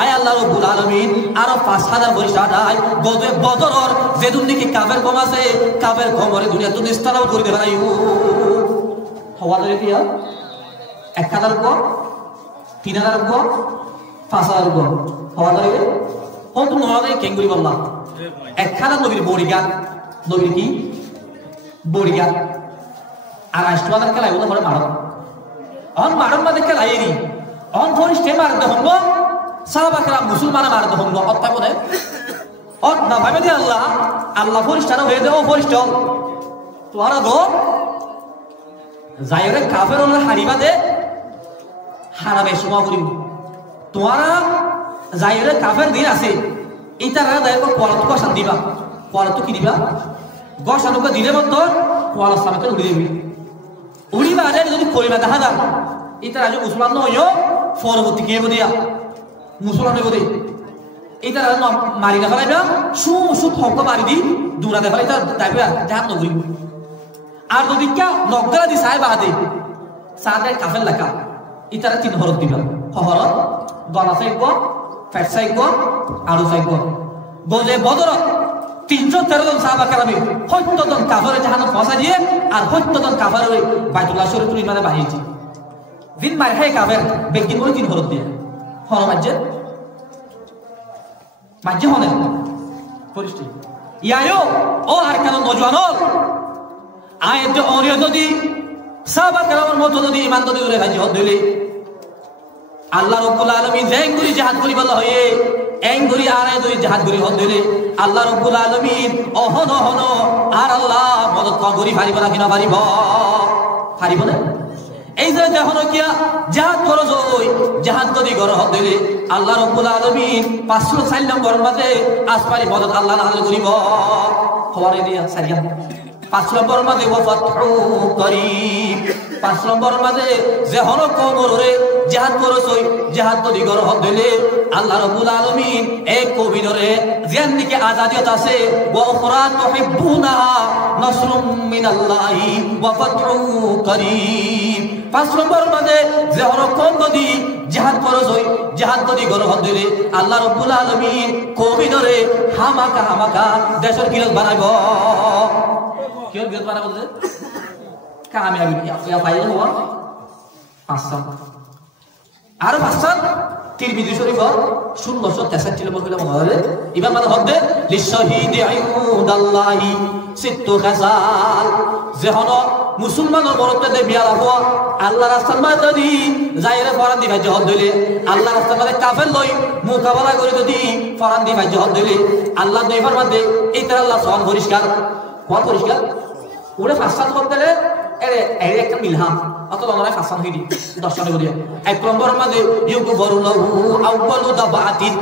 আয় আল্লাহ রাব্বুল আলামিন আর 5000 ফেরেশতা আয় গজে বদরর যে দুনিকে কাফের কম আছে কাফের কমরে দুনিয়া তো নিস্তারাও করে দেবে না হওয়া ধরে দিয়া 1000 কো 3000 কো 5000 কো হওয়া ধরে হন তুমি নয় কেঙ্গুরি বললা 1000 নবীর বডিগার্ড নবীর কি বডিগার্ড আর রাষ্ট্রবাদের খেলায় ওদের পরে মারণ অন মারণ বাদে খেলাইনি অন ফরিস্টে মারতে হন সাহাবা کرام মুসলমানে মারতে হন অর্থাৎ বলে অত না ভাবে দি আল্লাহ আল্লাহ ফরিস্তারা হয়ে দেও ফরিস্তাল তোরা দো যাইরে কাফের ওর হারিবা দে হারাবে সময় করিব তোরা যাইরে কাফের দিন আছে ইতারা দাইব পলাত কষান দিবা পলাত কি দিবা গসানুকে দিলে মতো পলাত সামনে উড়ি দিবি উড়িবা আরে যদি করিবা দেখা দাও ইতারা যে মুসলমান নয়ও পরবর্তী কে বদিয়া মুসলমান বদি ইতারা মারি না ফেলাইবা সু সু ঠক মারি দি দূরা দে ফেলাই দাইবা জাহান নগরি আর যদি কে নগরা দি সাহেব আদে সাদে কাফের লেখা ইতারা তিন হরফ দিবা হরফ গলা সাইব ফ্যাট সাইব আলু সাইব গজে বদর 313 জন সাহাবা কেরামি 70 জন কাফের জাহান্নামে ফসা দিয়ে আর 70 জন কাফের ওই বাইতুল্লাহ শরীফের ইমানে বাহিয়েছে দিন মার হে কাফের বেগিন ওই তিন হরফ দিয়ে হরফ মাঝে হনে পরিস্থিতি ইয়ায়ো ও আর কেন নজওয়ান আয়াতে অরিয় যদি সাহাবা কেরামের মতো যদি ঈমান যদি করে হাজি হদ দিলে আল্লাহ রাব্বুল আলামিন জেঙ্গুরি জিহাদ করি বলা হয়ে এঙ্গুরি আর দুই জিহাদ করি হদ দিলে আল্লাহ রাব্বুল আলামিন অহন অহন আর আল্লাহ মদত করি পারিব না কিনা পারিব না এই যে দেখো কিয়া জিহাদ করো জয় জিহাদ যদি করো হদ দিলে আল্লাহ রাব্বুল আলামিন 504 নম্বর মাঝে আসপারি মদত আল্লাহ নাযিল করিব খবরে দিয়া সারিয়া 5 নম্বর মাঝে ওয়াফাতহু করিব 5 নম্বর মাঝে যে হন কমরে জিহাদ করো জয় জিহাদ যদি করো হদ দিলে আল্লাহ রাব্বুল আলামিন এক কবিরে জিয়ান দিকে আজাদিয়ত আছে ওয়া উখরা তুহিব্বুনাহা নাসরুম মিনাল্লাহি ওয়া ফাতহু করিব 5 নম্বর মাঝে যে হরকম যদি জিহাদ করো জয় জিহাদ যদি করো হদ দিলে আল্লাহ রাব্বুল আলামিন কবিরে হামাকা দেশের কিরত বানাইব কিরত কিরত বানাইব বলতে কামিয়াবি ইয়া ফাইল হওয়া 5 আর 5 তিরমিজি শরীফ 1663 নম্বর করে মনে হয় ইমাম মানে হদে লিশাহিদি আইউদাল্লাহি সিত্তু খাসাল যে হন মুসলমানের বরতে দে বিয়া রাখো আল্লাহর রাস্তার মধ্যে যদি যাইরে ফরান দি ভাই হদ দিলে আল্লাহর রাস্তার মধ্যে কাফের লই মোকাবেলা করে যদি ফরান দি ভাই হদ দিলে আল্লাহ দেবার মধ্যে এইটা আল্লাহ সওয়াল পরিষ্কার কোন পরিষ্কার ওরে ফাসাদ করতে দিলে এর একটা মিলহাম অথবা আমরা ফাসাদ হইনি 10 নম্বর দিয়া 1 নম্বর মধ্যে ইউকবরুনাহু আউয়ালু দাবাতিন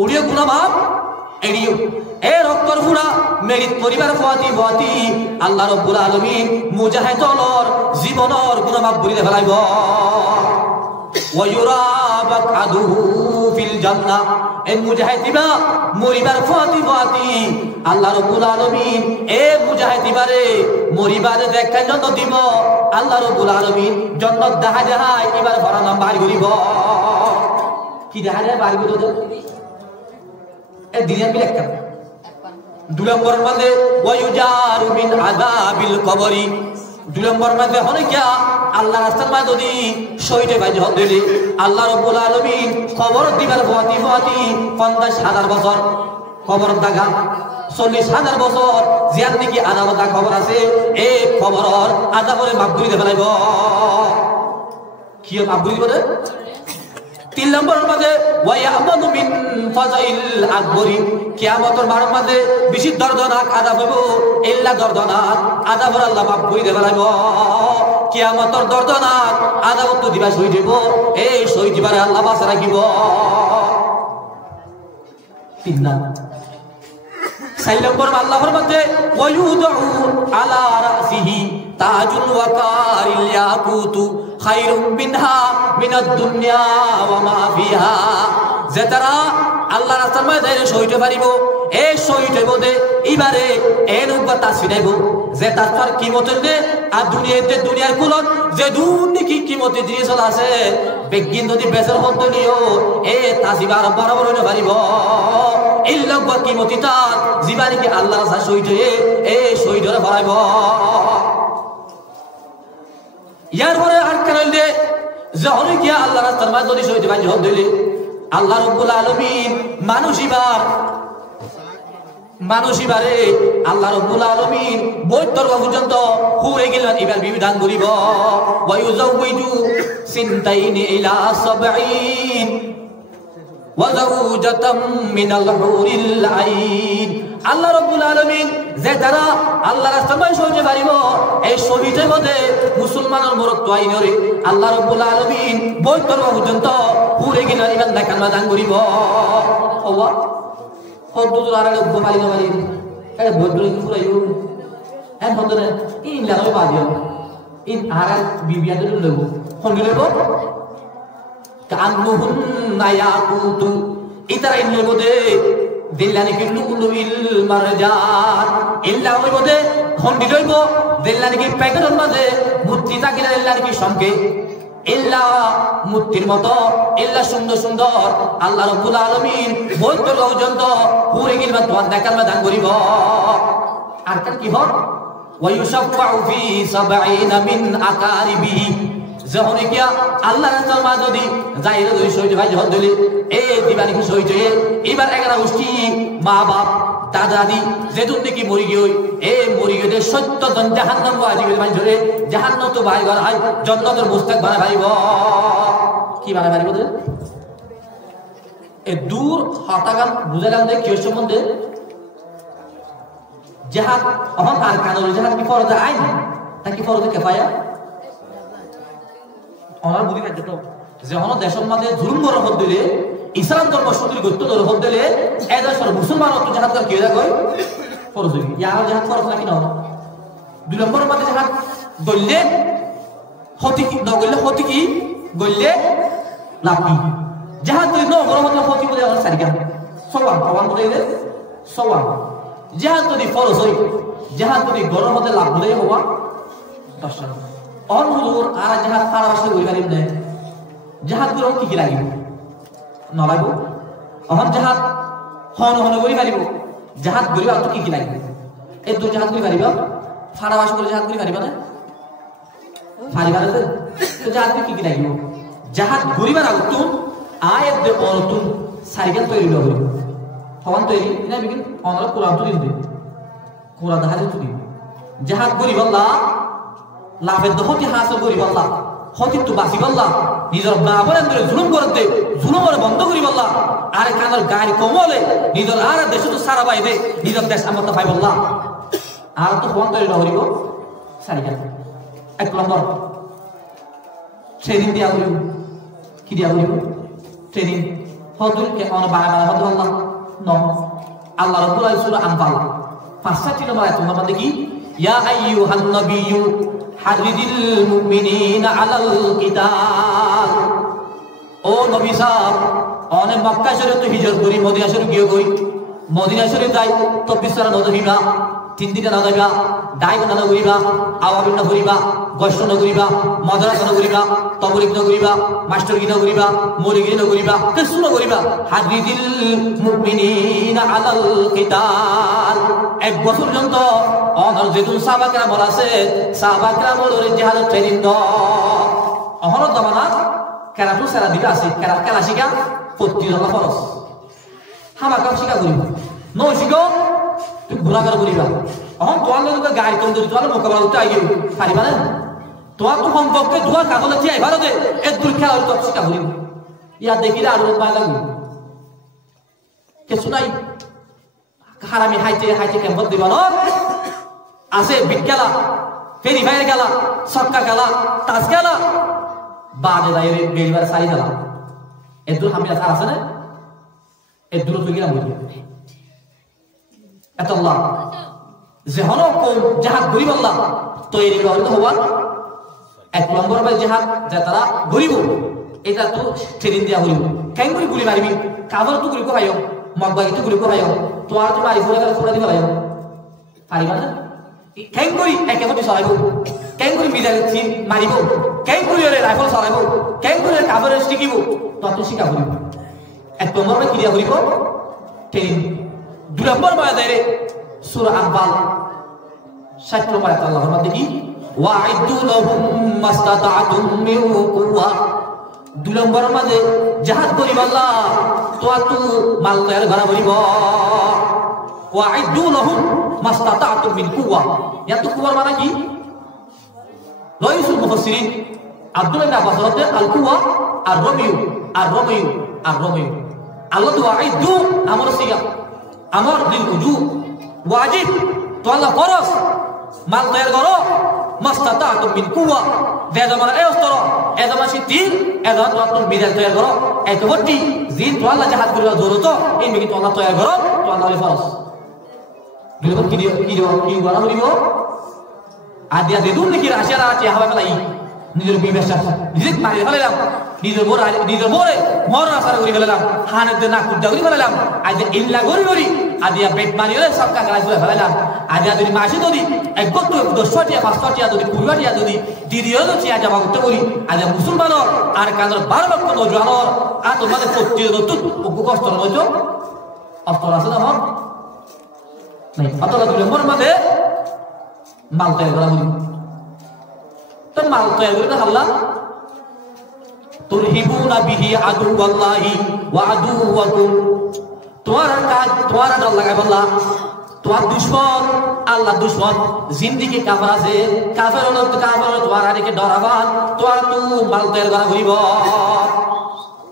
ওড়িয়ে গুনাহবাব এড়িও এ রক্তর ফুড়া মেরিত পরিবার ফাতি আল্লাহ রাব্বুল আলামিন মুজাহিদর জীবনর গুনাহবাব বলিতে ফেলাইব ওয়া ইউরাবাক আদুহু ফিল জান্নাহ এ মুজাহিদিবা মরিবার ফাতি আল্লাহ রাব্বুল আলামিন এ মুজাহিদিবারে মরিবারে দেখার জন্য দিব আল্লাহ রাব্বুল আলামিন জান্নাত দেখায় এবার ফরানাম বাড়ি করিব কি দেখায় বাড়ি করিব এ দিনের মিল একটা 2 নম্বর মধ্যে ওয়ায়ুজারু মিন আযাবিল কবরি 2 নম্বর মধ্যে হনে কি আল্লাহ রাস্তার মধ্যে যদি শহীদে ভাই হদ দিলে আল্লাহ রাব্বুল আলামিন কবর দিবার ফাতি 50,000 বছর কবর দাগা 40,000 বছর জিয়ান নাকি আদাবতা খবর আছে এই খবরর আদাবরে মাপ দিতে ফেলাইব কি মাপ দিতে বলে 3 নম্বর মধ্যে ওয়ায়ামানু মিন ফাজাইল আকবরি কিয়ামতের মার মধ্যে বেশি দর্দনাক আযাব হবে ইল্লা দর্দনাক আযাবর আল্লাহ মাপ কই দেবে লাগব কিয়ামতের দর্দনাক আযাব তো দিবা সই দেব এই সই দিবারে আল্লাহ বাঁচা রাখিব 3 নম্বর 4 নম্বর আল্লাহর মধ্যে ওয়ায়ুদউ আলা রাসিহি তাজুল ওয়াকারিল ইয়াকুতু খায়রুম মিনহা মিনাদ দুনিয়া ওয়া মা ফিহা যে তারা আল্লাহর রাস্তার মধ্যে শহীদ পারিব এই শহীদ হইবদে এবারে এর উপর তাসফিনাইব যে তার কিমতের নে আর দুনিয়ার কুলত যে দুনিকি কিমতের জিনিস আছে বেগিন যদি বেসর হতে নিও এ তাসিবার বরাবর হইতে পারিব ইল্লা ওয়া কিমতিতা জীবানিকে আল্লাহর রাস্তায় শহীদ হয়ে এই শহীদ হয়ে ভরাইব ইয়ার পরে আর কেন দে যখন কি আল্লাহর রাস্তার মধ্যে যদি শহীদ ভাই হদ দিলে আল্লাহ রাব্বুল আলামিন মানুষিবারে আল্লাহ রাব্বুল আলামিন বৈতর পর্যন্ত হুরে গেলেন এবার বিধান করিব ওয়া ইউজাউইজু সিনতাইনি ইলা সাবঈন ওয়া যাওজাতাম মিনাল হুরিল আইন আল্লাহ রাব্বুল আলামিন যে তারা আল্লাহ রাস্তায় চলতে পারিব এই শহীদের মধ্যে মুসলমানের মরত্ব আইনরে আল্লাহ রাব্বুল আলামিন বৈতর পর্যন্ত পুরে গিনা ইমান দেখান দান করিব আল্লাহ হদ্দুর আরে গোমালি গোমালি এ বৈতর পুরাইও হ্যাঁ হদ্দরে ইন লানো বাদিও ইন আরা বিবিয়াদের লব কোন লব কান্নুহুন নায়াকুতু ইতারা ইন লবদে দিল্লানি কি লুলুইল মারজান ইল্লা ওই বদে খন্ডি লইব দিল্লানি কি প্যাকেটের মাঝে মুত্তি থাকিনা দিল্লানি কি সঙ্গে ইল্লা মুত্তির মতো ইল্লা সুন্দর সুন্দর আল্লাহ রাব্বুল আলামিন বলতো পর্যন্ত পুরে গিলবা তোমার দেখার দান করিব আর কি হল ওয়ায়ুশাফাউ ফি 70 মিন আকারিবি যখন কিয়া আল্লাহ রাসূল মা যদি যাইরে দুই শহীদ ভাই যখন দিলে এই দিবানি কি শহীদ হয়ে এবার 11 গোষ্ঠী মা বাপ দাদা দাদি যেতুন দেখি মরি গই এ মরি গেলে 70 জন জাহান্নাম ওয়াজিবের ভাই ধরে জাহান্নাম তো ভাই ঘর হয় জান্নাতের মুস্তাক বানা ভাইব কি বানা ভাইব এ দূর হতাগান বুঝালাম যে কিয় সম্বন্ধে জাহাদ অহন আর কানুন জাহাদ কি ফরজ আইন নাকি ফরজ কিফায়া ওনার বুঝি কাজ তো যে হন দেশের মধ্যে জুলুম করার দিলে ইসলাম ধর্ম সত্যি গত্য ধর্ম দিলে এই দেশের মুসলমান অত জাহাদ কর কি কই ফরজ হই ইয়ার জাহাদ ফরজ নাকি না দুই নম্বর মধ্যে জাহাদ দললে হতি কি দগলে হতি কি গললে লাপি জাহাদ তুই ন বড় মতলব হতি বলে আমার সারিকা সওয়ান সওয়ান বলে দে সওয়ান জাহাদ যদি ফরজ হই জাহাদ যদি গড় মধ্যে লাভ বলে হওয়া 10 और हुजूर आरा जहाज फारावासे गई गरीब ने जहाज गुरो की लागिब न लागो हम जहाज हन हन गई गरीब जहाज गरीब तो की लागिब ए दो जहाज गई गरीब फारावासे गई जहाज गई गरीब ना फारिबार तो जहाज की लागिब जहाज गरीबर आउतुन आयत दे औरतुन सारिगन तৈরি হলো হন তৈরি না বিকিন আমরা কোরআন তো দিবে কোরআন হাদিস তো দিবে জাহাজ গরিব আল্লাহ লাভের দহতি হাসিল করি আল্লাহ হতি তো বাসিব আল্লাহ নিজের মা বোনের ধরে জুলুম করতে জুলুমের বন্ধ করি আল্লাহ আরে কানের গাড়ি কমলে নিজের আর দেশ তো সারা বাই দে নিজের দেশ আমার তো ভাই আল্লাহ আর তো ফোন করে হরিব সারিকা এক নম্বর ট্রেনিং দিয়া হরিব কি দিয়া হরিব ট্রেনিং হদুল কে অন বাড়া বাড়া হদুল আল্লাহ ন আল্লাহ রাব্বুল আলামিন সূরা আনফাল 5টি নম্বর আয়াত তোমরা দেখি ইয়া আইয়ুহান নাবিয়্যু হারিদিল মুমিনিনা আলাল কিতাল ও নবী সাহেব অনে মক্কা শরীফ তো হিজরত করি মদিনা শরীফ গিয়ে কই মদিনা শরীফ যাই তো বিছানা ন ধরিবা 3 দিন না যাইবা ডাইব না করিবা আওয়াবিন না করিবা গোষ্ঠ না করিবা মাদ্রাসা না করিবা তবলিগ না করিবা মাস্টার কি না করিবা মুরিগি না করিবা কিছু না করিবা হারিদিল মুমিনিনা আলাল কিতাল এক বছর পর্যন্ত অনর যেতুন সাহাবাকরা বলাছে সাহাবাকরা বলরে জিহাদ ট্রেনিং দ অহর দমানা কেরাতু সারা দিবা আছে কেরা শিকা প্রতি হলো ফরজ হামাকা শিকা করিব নো শিখো তুই ঘোরাঘুরা করিবা অহন তোয়ার লোক গাড়ি কম ধরি তোয়ার মোকাবিলা করতে আইগে পারিবা না তোয়ার তো সম্পর্কে ধোয়া কাগজে চিয়াই ভালো দে এক দূর খেলা তো শিকা করিব ইয়া দেখিলে আর পায় লাগবে কিছু নাই হারামি হাইতে হাইতে কেমন দিবা না আছে বিট খেলা ফেরি ফায়ার খেলা সক্কা খেলা তাস খেলা বাদে দাইরে বেরিবার সারি খেলা এ দূর আমি আর আছে না এ দূর তো গিয়ে বুঝি এত আল্লাহ যে হনো কোন জাহাজ গরিব আল্লাহ তৈরি হলো হওয়া এক নম্বর ভাই জাহাজ যে তারা গরিব এটা তো ট্রেনিং দিয়া হইব কেন করে গুলি মারিবি কাভার তো গুলি কোহাইও মগবাগি তো গুলি কোহাইও তো আর তো মারি ফুলে গেলে ফুলে দিবা লাইও পারিবা না কেন করি একে মতো চলাইব কেন করে মিজাইল মারিব কেন করে রাইফল চলাইব কেন করে কাভার শিখিব তত শিখা হইব এক নম্বর ভাই কি দিয়া হইব ট্রেনিং দুই নম্বর ভাই দেরে সূরা আনফাল 60 নম্বর আয়াত আল্লাহর মধ্যে কি ওয়াইদু লাহুম মাস্তাতাতুম মিন কুওয়া দুই নম্বর মাঝে জাহাজ করিব আল্লাহ তো তু মাল তৈরি করা করিব ওয়াইদু লাহুম মাস্তাতাতুম মিন কুওয়া এত কুওয়ার মানে কি রাইসুল মুফাসসিরিন আব্দুল্লাহ ইবনে আব্বাস রাদিয়াল্লাহু আল কুওয়া আর রমিউ আল্লাহ তো ওয়াইদু আমর সিগা আমর লিল উজু ওয়াজিব তো আল্লাহ ফরজ মাল তৈরি করো মাস্তাতাতুম মিন কুওয়া যে জমান এই অস্ত্র এ জমান তিন এ জমান তুমি বিদায় তৈরি করো এত বড়ি জিন তো আল্লাহ জাহাদ করিবা জরুরত এই মিকি তো আল্লাহ তৈরি করো তো আল্লাহ ফরজ বিলবত কি করা হইব আদিয়া দেদুন নাকি রাশিয়ার আছে হাওয়া ফেলাই নিজের বিবেচনা নিজে মারি ফেলাম নিজের মোরে মর আসার করে ফেলাম হানের না কুদ্দা করে ফেলাম আজ ইল্লা গরি গরি আদিয়া পেট মারি হলে সব কাজ করে ফেলাম আদিয়া যদি মাসি যদি একগত 10টিয়া 5টিয়া যদি 20টিয়া যদি দিদিও যদি আজ আমার উত্তর করি আজ মুসলমান আর কাজের 12 লক্ষ নজওয়ানর আর তোমাদের প্রতি নতুন কষ্ট নয় অস্ত্র আছে না আমার নাই অতলা দিলে মোর মধ্যে মাল তৈরি করা হইল তো মাল তৈরি করে আল্লাহ তুরহিবুনা বিহি আদুওয়াল্লাহি ওয়া আদুওয়াকুম তোমার কাজ তোমার ডর লাগাই আল্লাহ তোমার দুশমন আল্লাহ দুশমন জিন্দেগি কাফের আছে কাফের হলো তোমার আরেকে ডরাবান তোমার তো মাল তৈরি করা হইব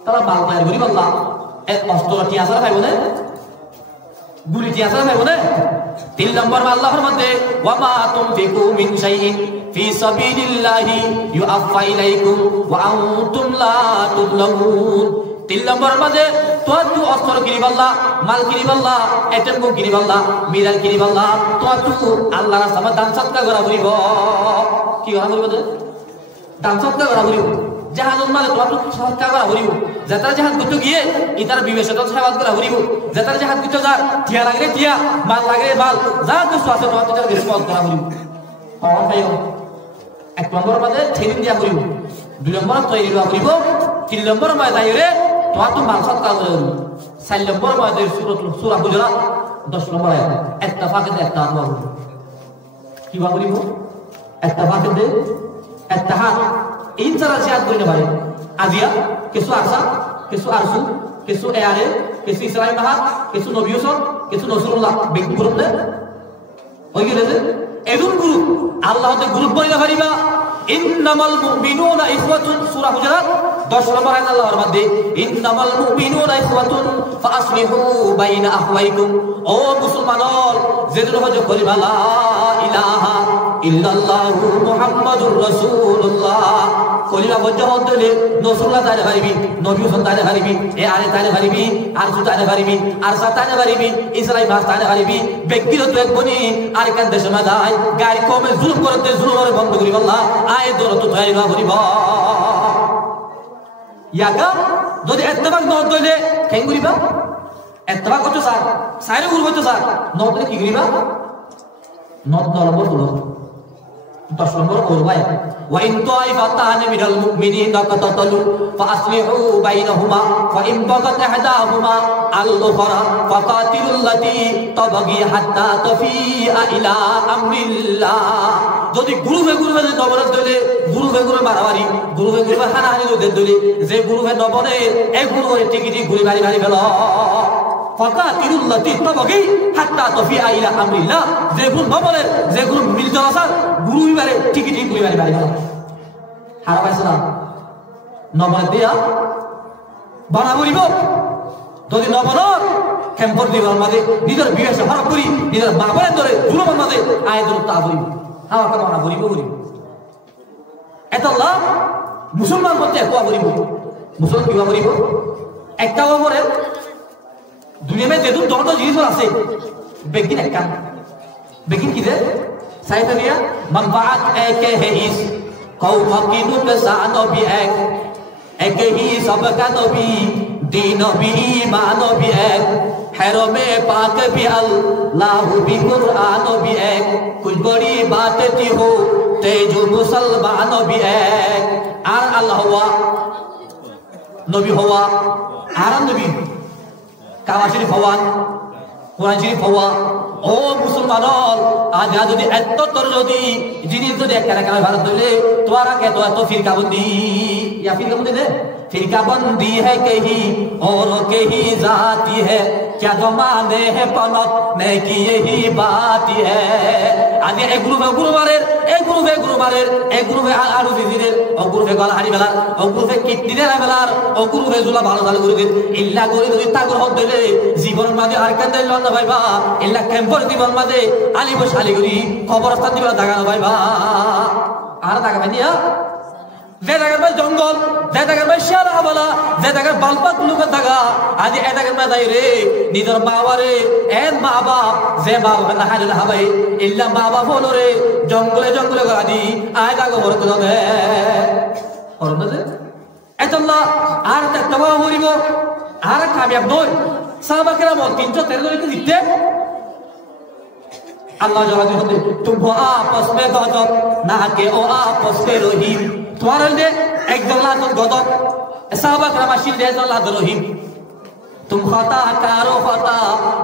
তারা মাল তৈরি করিব আল্লাহ এক অস্ত্রটি আছে না ভাইবোনে গুলিটি আছে না ভাইবোনে 3 নম্বর আল্লাহর মধ্যে ওয়ামা তুনফিকু মিন শাইইন ফি সাবিলিল্লাহি ইউআফা ইলাইকুম ওয়া আনতুম লা তুযলামুন 3 নম্বর মধ্যে তোর তু অস্ত্র কিনিব আল্লাহ মাল কিনিব আল্লাহ এটেম কিনিব আল্লাহ মিরাল কিনিব আল্লাহ তোর তু আল্লাহর রাস্তায় দান সদকা করা হইব কি করা হইব দান সদকা করা হইব জাহানুল মালে তোর তু সদকা করা হইব যেতার জাহান গুতো গিয়ে ইতার বিবেচনা সেবা করা হইব যেতার জাহান গুতো যার টিয়া লাগরে টিয়া মাল লাগরে মাল যা কিছু আছে তোর তু রেসপন্স করা হইব পাওয়া পাইও 1 নম্বর মধ্যে ঠেলিন দিয়া করিব 2 নম্বর তৈরি করিব 3 নম্বর মধ্যে দাইরে তোর তু মাল সদকা করা হইব 4 নম্বর মধ্যে সূরা হুজুরাত 10 নম্বর আয়াত ইত্তেফাকে একটা আল্লাহ কি করিব ইত্তেফাকে ইত্তেহাদ এই তারা জিহাদ করিতে পারে আজিয়া কিছু আরসা কিছু আরসু কিছু এয়ারে কিছু ইসরাইল মাহাত কিছু নবী হোসেন কিছু নসরুল্লাহ ব্যক্তি গ্রুপ নে ওই গেলে যে এদুন গ্রুপ আল্লাহতে গ্রুপ বইলা পারিবা ইন্নামাল মুমিনুনা ইখওয়াতুন সূরা হুজুরাত 10 নম্বর আয়াত আল্লাহর মধ্যে ইন্নামাল মুমিনুনা ইখওয়াতুন ফাসলিহু বাইনা আখওয়াইকুম ও মুসলমানর যেদিন হজ করিবা লা ইলাহা ইল্লাল্লাহু মুহাম্মাদুর রাসূলুল্লাহ কলিমা বজ্জ হতে নসরুল্লাহ তারে পারিবি নবী হোসেন তারে পারিবি এ আরে তারে পারিবি আরসু তারে পারিবি আরসা তারে পারিবি ইসরাইল মাস তারে পারিবি ব্যক্তিগত এক বনি আর কান দেশে মাদায় গায়র কমে জুলুম করতে জুলুমের বন্ধ করিব আল্লাহ আয় দরত তৈরি না করিব ইয়াকা যদি ইত্তেফাক ন হইলে কেন করিবা ইত্তেফাক করতে স্যার সাইরে গুরু হইতে স্যার ন হইলে কি করিবা নট নম্বর হলো 10 নম্বর করবাই ওয়া ইন তাইফাতান মিনাল মুমিনিনা কাতাতালু ফাসলিহু বাইনাহুমা ফা ইন বাগাত ইহদাহুমা আল উখরা ফাকাতিলুল লাতী তাবগি হাত্তা তাফিআ ইলা আমরিল্লাহ যদি গুরুবে নবরে দলে গুরুবে মারামারি গুরুবে হানাহানি দলে যে গুরুবে নবরে এই গুরুবে টিকিটি ঘুরি মারি ফেল ফাকাতিলুল লাতী তাবগি হাত্তা তাফিআ ইলা আমরিল্লাহ যে গুরু নবরে যে গুরু মিলিত আছে গুরুই মারে টিকিটি ঘুরি মারি ফেল হারা পাইছ না নবরে দিয়া বানা করিব যদি নবনর ক্যাম্পর দিবার মাঝে নিজের বিবেচনা খারাপ করি নিজের মা বোনের ধরে জুলুমের মাঝে আয় দূরত্ব করিব আমাকে মানা করিব এটা মুসলমান মধ্যে একোয়া করিব মুসলমান কিবা করিব একটা ওপরে দুনিয়ামে যেহেতু দণ্ড জিনিস আছে বেগিন একটা বেগিন কি যে সাইতানিয়া মানফাআত একে হে ইস কওম কি নুকসান নবী এক হি সবকা নবী दीन भी ईमान भी एक हैरमे पाक भी अल्लाह भी कुरान भी एक कुछ बड़ी बात थी हो तेजो मुसलमान भी एक आर अल्लाह हुआ नबी हुआ आर नबी कावा शरीफ हुआ कुरान शरीफ हुआ ও মুসলমান আজ যদি এত তোর যদি জিনিস যদি একা ভারত হইলে তোমার এত ফিরকাবন্দি ইয়া ফিরকাবন্দি নে फिरका बंदी है कहीं और कहीं जाती है क्या जमाने है पलक नहीं कि यही बात है আজি এক গ্রুপে আরো দিদিনের ও গ্রুপে গলা হারি বেলার ও গ্রুপে কিডনির বেলার ও গ্রুপে জুলা ভালো ভালো করে দিন ইল্লা করে দুই তাগর হদ দিলে জীবনের মাঝে আর কেন দিল না ভাইবা ইল্লা ক্যাম্পর জীবন মাঝে আলি বসালি করি খবরস্থান দিবা দাগানো ভাইবা আর দাগাবে নিয়া যে জায়গার ভাই জঙ্গল যে জায়গার ভাই শিয়ারা বলা যে জায়গার বালপাত লুকের থাকা আজি এ জায়গার মা যাই রে নিজের বাবারে এন মা বাপ যে বাবা না হারিয়ে হাবাই ইল্লা মা বাপ হলো রে জঙ্গলে জঙ্গলে গাদি আয় জাগো ভরতে হবে অরুণ যে এতল্লাহ আর একটা বাবা হইব আর কামিয়াব নয় সাহাবাকেরা মত 313 জনকে দিতে अल्लाह जवाब होते तुम हो आपस में गजब ना के ओ आपस में रहीम तुम्हारे लिए एक जल्ला तो गजब साहबा करामाशी दे जल्ला रहीम तुम खता कारो खता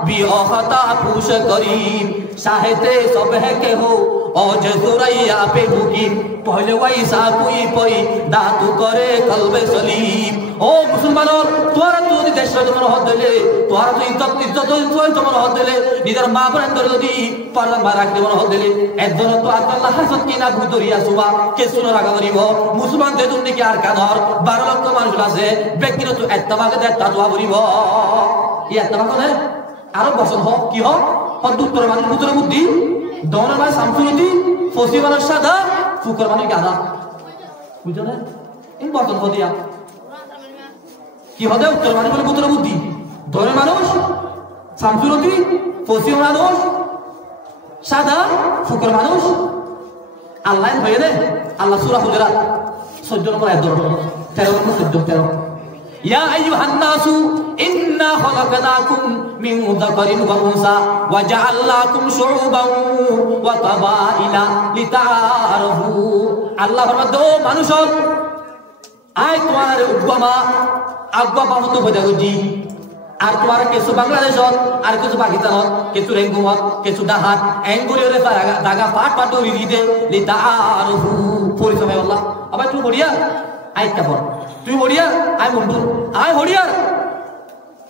भी ओ खता पूछ करीम शाहिदे सब है के हो और जजुरैया पे मुकीम पहले वैसा कोई पई दातु करे कलबे सलीम ओ मुसलमानों তোরা তো যদি দেশ তোমার হদ দিলে তোরা তো ইজ্জত তোমার হদ দিলে নিজের মা বোন ধরে যদি পর্দা মা রাখতে মন হদ দিলে একজন তো আল্লাহ হাসত কিনা গুদরিয়া সুবা কে শুনো রাখা করিব মুসলমান যে তুমি কি আর কানর 12 লক্ষ মানুষ আছে ব্যক্তিগত এত্তাবাকে দেখতা দোয়া করিব এই এত্তাবাকে না আরো বছর হোক কি হোক উত্তর মানুষ উত্তর বুদ্ধি দৌড়ের মানে সামসুরতি ফসি মানুষ সাদা ফুকর মানুষ গাদা বুঝছো না এই বর্তন হদিয়া কি হবে উত্তর মানুষ বলে পুত্র বুদ্ধি ধরে মানুষ শামসুরতি ফসি মানুষ সাদা ফুকর মানুষ আল্লাহ হয়ে দে আল্লাহ সূরা হুজুরাত 14 নম্বর আয়াত 13 নম্বর 14 ইয়া আইয়ুহান নাসু ইন্না খালাকনাকুম মিন যাকারিন ওয়া উনসা ওয়া জাআলনাকুম শুউবান ওয়া কাবাইলা লিতাআরাফু আল্লাহ ফরমাতো মানুষ আয় তোমার উপমা আব্বা বাবু তো বজা গজি আর তোমার কিছু বাংলাদেশ আর কিছু পাকিস্তান কিছু রেঙ্গুমত কিছু ডাহাত এঙ্গুলিরে দাগা পাট পাট দৌড়ি দিতে লিতা আরহু পরিচয় আল্লাহ আবার তুই বড়িয়া আই কাপড় তুই বড়িয়া আই বন্ধু আই হড়িয়া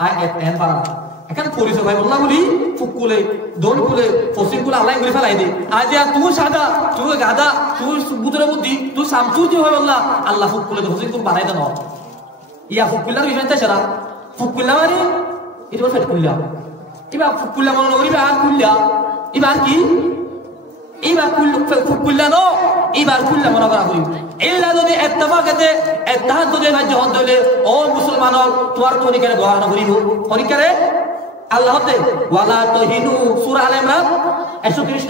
আই এন পারা এখন পরিচয় ভাই বললাম বলি ফুকুলে দোন কুলে পশ্চিম কুলে আল্লাহ করে ফেলাই দে আজ তুই সাদা তুই গাদা তুই বুদরে বুদ্ধি তুই সামসুজি হয় বললা আল্লাহ ফুকুলে পশ্চিম কুল বানাই দেন ইয়া ফুকুল্লার বিষয়টা সেরা ফুকুল্লা মানে এটা ফেট কুল্লা এবার ফুকুল্লা মনে করিবে আর কুল্লা এবার কি এবার ফুকুল্লা নো এবার কুল্লা মনে করা করি এলা যদি ইত্তেফাকতে ইত্তেহাদ যদি ভাই যখন দলে ও মুসলমান তোমার তরিকারে বহানো করিব তরিকারে আল্লাহ তে ওয়ালা তাহিনু সূরা আলে ইমরান 130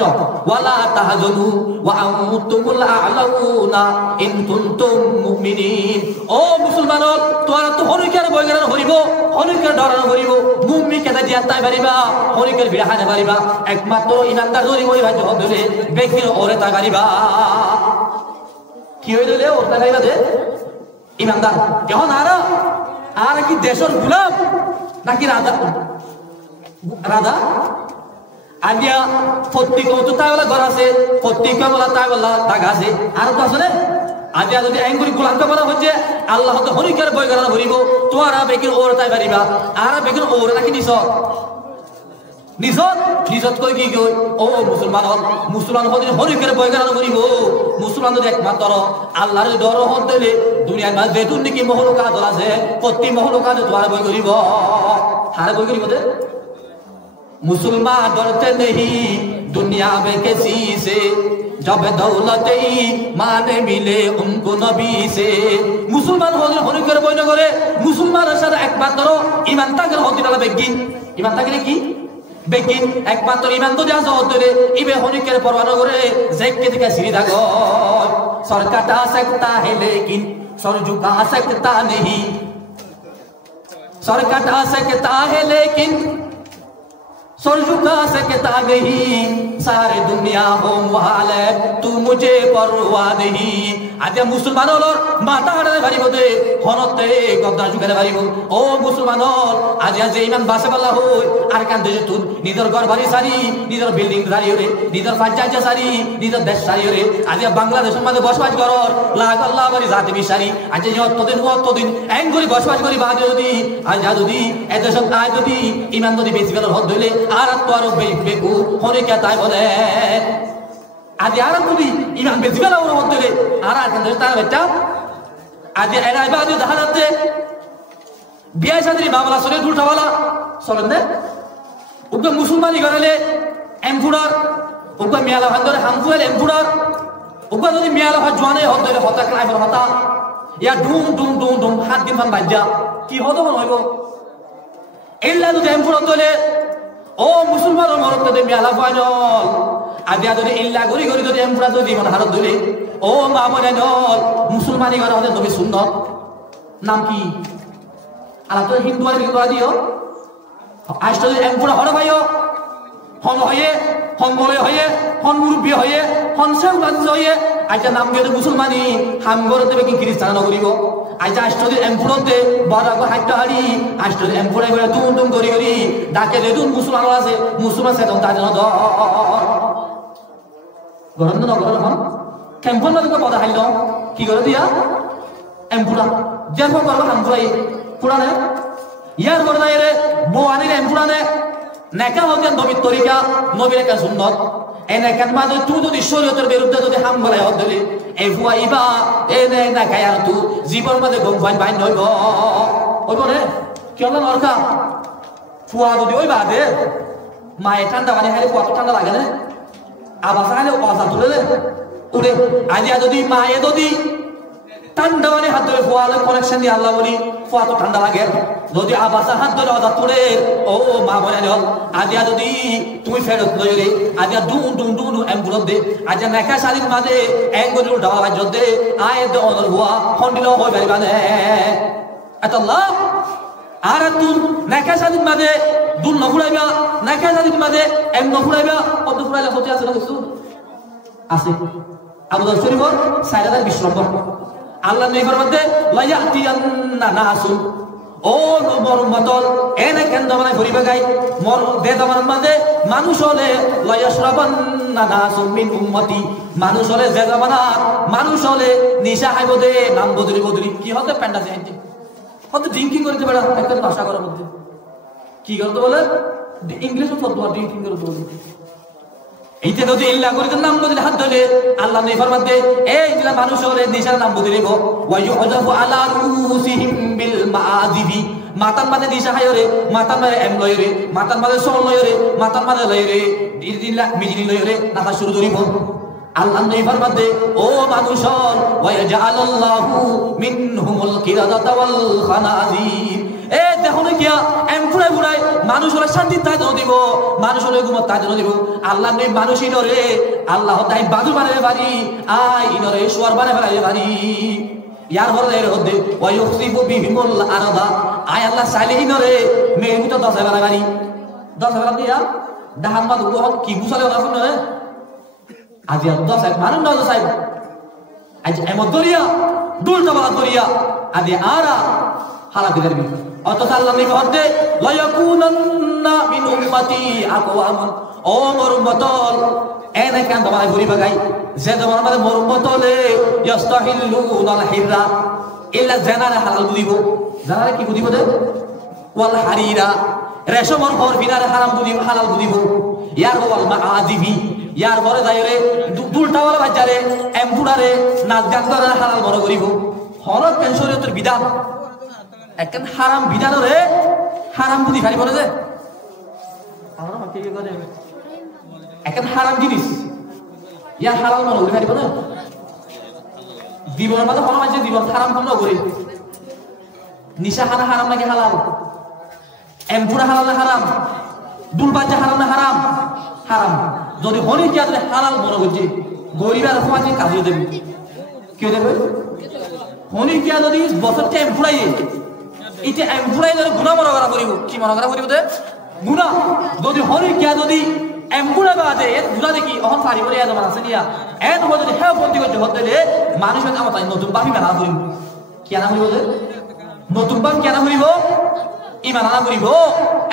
ওয়ালা তাহজানু ওয়া আনতুমুল আ'লাউনা ইন কুনতুম মুমিনিন ও মুসলমান তোরা তো হরিকার বইগান হরিব হরিকার ডরানো হরিব মুমিন কেদা দিয়া তাই পারিবা হরিকার বিড়াহানে পারিবা একমাত্র ইমানদার যদি ওই ভাই যখন ধরে ব্যক্তির ওরে তা পারিবা কি হইলে ওর তা পারিবা দে ইমানদার যখন আর কি দেশের গোলাম নাকি রাজা রাধা আলিয়া প্রত্যেক তাইওয়ালা ঘর আছে প্রত্যেক তাইওয়ালা দাগা আছে আর তো আসলে আলিয়া যদি এঙ্গুরি গোলাম বলা হচ্ছে আল্লাহ তো হরিকার বই গানা ভরিব তোরা বেকির ওর তাই পারিবা আর বেকির ওর নাকি নিজত কই কি কই ও মুসলমান হদি হরিকার বই গানা ভরিব মুসলমান যদি একমাত্র আল্লাহর ডর হদ দিলে দুনিয়ার মাঝে বেতুন নাকি মহলুকাত আছে প্রতি মহলুকাত তোরা বই করিব হারে বই করিব দে मुसलमान डरते नहीं दुनिया में किसी से जब दौलत ईमान मिले उनको नबी से मुसलमान होने করে বই না করে মুসলমানের সাথে একমাত্র ঈমান তাগের হদিনালা বেগিন ঈমান তাগের কি বেগিন একমাত্র ঈমান তো দেয়া হতরে ইবে হনিকের পরওয়ানা করে জেককে দিকে সিরি দাগো সর কাটা सकता है लेकिन सर झुका सकता नहीं सर कटा सकता है लेकिन सरजुका से किताब ही सारे दुनिया हो महाल है तू मुझे परवाह नहीं आज मुसलमान माता हाड़े भारी बोधे हनते गद्दार जुगे भारी बोध ओ मुसलमान आज आज इमान बासे वाला हो आर कांदे तू निदर घर भारी सारी निदर बिल्डिंग सारी रे निदर पंचायत सारी निदर देश सारी रे आज बांग्लादेश मध्य बसबास करर लाख अल्लाह बारी जाति बिसारी आज जो दिन एंग करी बसबास करी बाजे যদি आज যদি এদেশ আয় যদি ইমান যদি বেশি গেল হদ হইলে আর তো আরো বেকু হরে কে তাই বলে আজ আর যদি ইমান বেশি গেল ওর হদ হইলে আর আর কেন তার বাচ্চা আজ এরা ইবাদত দাহাতে বিয়া শাদী বাবলা সরে উল্টাওয়ালা চলেন না ওকে মুসলমানি গড়ালে এমফুডার ওকে মিয়ালা হান্দরে হামফুয়েল এমফুডার ওকে যদি মিয়ালা হয় জোয়ানে হদ হইলে হতা ক্লাইবার হতা ইয়া ডুম ডুম ডুম ডুম হাত দিন ফান বাজ্জা কি হতো মন হইব এল্লা যদি এমফুডার তোলে ও মুসলমানের মরতে দে মিয়ালা ফাইনল আদিয়া যদি ইল্লা গরি গরি যদি এমফুডার যদি মন হারত দিলে ও মা বলে নল মুসলমানি গড়া হতে নবী সুন্নত নাম কি আলা তো হিন্দু আর কি করা দিও আজ তো এমফুডার হরে ভাইও হন হয়ে হন বলে হয়ে হন মুরব্বী হয়ে হন সেউ বাদ হয়ে আজ নাম দিয়ে মুসলমানি হাম গরতে কি খ্রিস্টান করিব আজ আষ্টদি এমফুডতে বড় হাইটা হাড়ি আষ্টদি এমফুডাই করে দুম দুম করি করি ডাকে দে দুম মুসলমান আছে মুসলমান সে তখন তাদের দ গরম না গরম হন কেমন না তো পদা হাইল কি করে দিয়া এমফুডা যেরকম করবো হামফুডাই পুরানে ইয়ার করে না এরে বউ আনির এমফুডানে নেকা হতেন নবীর তরিকা নবীর একটা সুন্নত এই নেকার মাঝে তুই যদি শরীয়তের বিরুদ্ধে যদি হাম বলাই হত দিলি এই ফুয়াইবা এই না খায় আর তুই জীবন মাঝে গম ফাইন বাইন হইব হইব রে কি হলো নরকা ফুয়া যদি ওই বাদে মায়ে ঠান্ডা পানি খাইলে কত ঠান্ডা লাগে না আবার খাইলে অজা তুলে উড়ে আজিয়া যদি মায়ে যদি ঠান্ডা পানি হাত ধরে ফুয়ালে কানেকশন দিয়ে আল্লাহ বলি ফুয়া তো ঠান্ডা লাগে যদি আবাসা হাত ধরে অজা তুলে ও মা বলে হল আজিয়া যদি তুমি ফেরত লই রে আজিয়া ডুম ডুম ডুম ডুম এমপুরত দে আজিয়া নেকা শালীর মাঝে এঙ্গলি উল্টাওয়া বাজ দে আয় দে অনর হুয়া হন্ডিল হই পারিবা নে আল্লাহ আর তুই নেকা শালীর মাঝে দুল নফুরাইবা নেকা শালীর মাঝে এম নফুরাইবা কত ফুরাইলে হতে আছে না কিছু আছে আবু দাউদ শরীফর 4020 নম্বর আল্লাহ নবীর মধ্যে লায়াতিয়ান্না নাসুন ও মরুমতল এনে কেন্দ্র মানে ঘুরিবে গাই মর দে দমান মাঝে মানুষ হলে লায়াশরাবান্না নাসুন মিন উম্মতি মানুষ হলে যে জামানা মানুষ হলে নিশা খাইব দে নাম বদলি বদলি কি হতে প্যান্ডা যাইতে হতে ড্রিঙ্কিং করতে পারে একটা ভাষা করার মধ্যে কি করতে বলে ইংলিশে শব্দ ড্রিঙ্কিং করতে বলে এইতে যদি ইল্লা করে নাম বদলে হাত ধরে আল্লাহ নেই ফরমাতে এই যে মানুষ হলে নিশার নাম বদলে গো ওয়ায়ুহযাফু আলা রুসিহিম বিল মাআযিবি মাতার মাঝে দিশা হায় রে মাতার মাঝে এম লয় রে মাতার মাঝে সোল লয় রে মাতার মাঝে লয় রে দিলা মিজলি লয় রে নাতা শুরু ধরিব আল্লাহ নেই ফরমাতে ও মানুষ হল ওয়ায়াজআলুল্লাহু মিনহুমুল কিরাদাতা ওয়াল খানাযির এ দেখো না কিয়া এম ফুরাই ফুরাই মানুষ হলে শান্তি তাই দিব মানুষ হলে ঘুমত তাই দিব আল্লাহ নেই মানুষই নরে আল্লাহ তাই বাদুর বানাবে পারি আই নরে শুয়ার বানাবে পারি ইয়ার বড় এর হদে ওয়ায়ুসিবু বিহিমুল আরদা আয় আল্লাহ চাইলেই নরে মেহমুত 10 বানাবে পারি 10 বানাবে দিয়া দাহান মা দুটো কি বুঝালে না শুন রে আজি 10 মানুষ না চাই আজ এমন দরিয়া দুলটা বালা দরিয়া আদি আরা হালা দিলেন অথচ আল্লাহ নবী বলতে লায়াকুনান্না মিন উম্মতি আকওয়ামুন ও মোর উম্মতল এনে কেন তোমায় ঘুরি বাগাই যে তোমার মধ্যে মোর উম্মতলে ইস্তাহিল্লুনাল হিররা ইল্লা জানারে হালাল বুদিব জানারে কি বুদিব দে ওয়াল হারিরা রেশমর ঘর বিনারে হারাম বুদিব হালাল বুদিব ইয়ার ওয়াল মাআযিবি ইয়ার ঘরে যাইরে দুলটাওয়ালা বাচ্চারে এমপুরারে নাচ গান করে হালাল বড় করিব হরত শরীয়তের বিধান একদম হারাম বিধানরে হারাম বুদ্ধি খালি বলে যে একদম হারাম জিনিস ইয়ার হালাল মনে হলে খালি বলে জীবনের মাঝে কোনো মানুষের জীবন হারাম কম করে নিশা খানা হারাম নাকি হালাল এমপুরা হালাল না হারাম দুলবাজ্জা হারাম না হারাম হারাম যদি হনি কি আসলে হালাল মনে করছে গরিবের সমাজে কাজে দেবে কেউ দেবে হনি কি যদি বছরটা এমপুরাই এটা এমপুরাই ধরে গুণা মনে করা করিব কি মনে করা করিব গুণা যদি হরি কিয়া যদি এমগুলা বাদে গুণা দেখি অহন পারি বলে এত আছে নিয়া এত যদি হেও বন্দি করতে হতে মানুষের কাম তাই নতুন বাপি মেলা করিব কিয়া না করিব নতুন বাপ কিয়া না করিব ইমান আনা করিব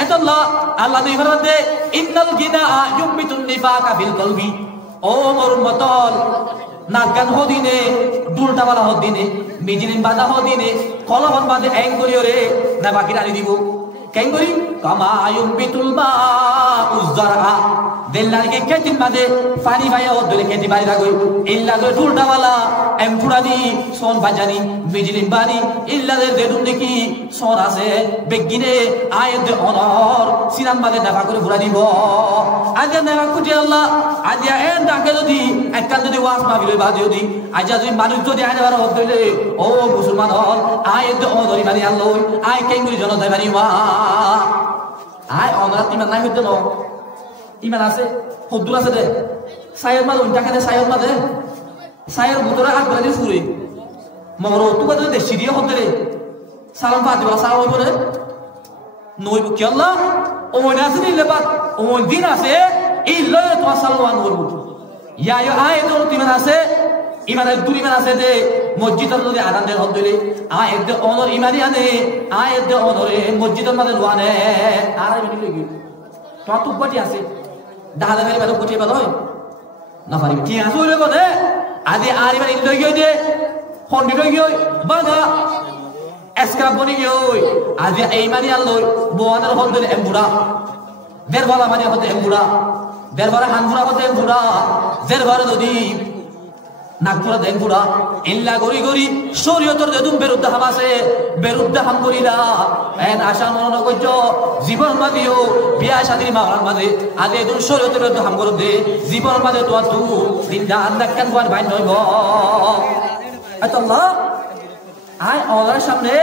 এতল্লাহ আল্লাহ দুই ফরমাতে ইন্নাল গিনা ইউমিতুন নিফাকা ফিল কলবি ও মোর উম্মতল নাগান হদিনে দুলটাওয়ালা হদিনে মিজিলিন বাদা হদিনে কলহন বাদে এং করিও রে না বাকি রানি দিব কেন করি কামা ইউমিতুল মা উযরা দেল্লারকে খেতির মাঝে পানি ভাইয়া হদলে খেতি বাড়ি রাখই ইল্লা করে দুলটাওয়ালা এং ফুরানি সোন বাজানি মিজিলিন বাড়ি ইল্লা দে দুন দেখি সোন আছে বেগিনে আয়াত অনর সিনাম বাদে নাফা করে ফুরা দিব আজ নাফা কুটি আল্লাহ আজ এন ডাকে যদি একখান যদি ওয়াজ মাহফিল বাজে যদি আজ যদি মানুষ যদি আইনাবার হদলে ও মুসলমান হল আয়াত অনরি বাড়ি আল্লাহ আয় কেন করি জনতা বাড়ি মা আয় অনরাত ইমান নাই হইতে ন ইমান আছে হদ্দুর আছে দে সায়ের মাঝে উল্টা খানে সায়ের মাঝে সায়ের ভিতরে আগ বেড়ে দিয়ে ফুরে মর তুকা দে সিরিয়া হতে রে সালাম পাতি বলা সালাম হইব রে নইব কি আল্লাহ ও মনে আছে নিলে বাদ ও দিন আছে এই লয়ে তোমার সালমান করব ইয়া ইয়া আয়াত ইমান আছে ইমানের দুই ইমান আছে যে মসজিদের যদি আদান দেন হতে রে আয়াত অনর ইমানি আনে আয়াত অনরে মসজিদের মাঝে লোয়ানে আর ইমানি লাগি তোমার তো বাটি আছে দাদা মেরে বেলা গুটিয়ে বেলা হয় না পারিবি ঠিক আছে ওই লোক আদি আর এবার ইন্দ্র গিয়ে দে ফন্ডিত গিয়ে বাধা এসক্রাব বনি গিয়ে আদি এই মানি আনলো বোয়ানের হল ধরে এমবুড়া দেড়বালা মানে হতে এমবুড়া দেড়বালা হানবুড়া হতে এমবুড়া দেড়বারে যদি নাগপুরা দেনপুরা ইল্লা গরি গরি শরীয়তর দেদুম বিরুদ্ধে হাম আছে বিরুদ্ধে হাম করিলা এন আশা মনন কইছ জীবন মাদিও বিয়া শাদীর মাওলার মাঝে আদে দুন শরীয়তর বিরুদ্ধে হাম করো দে জীবন মাঝে তো তু দিন দা আন্দাক কান কোন ভাই নইব আল্লাহ আয় আল্লাহর সামনে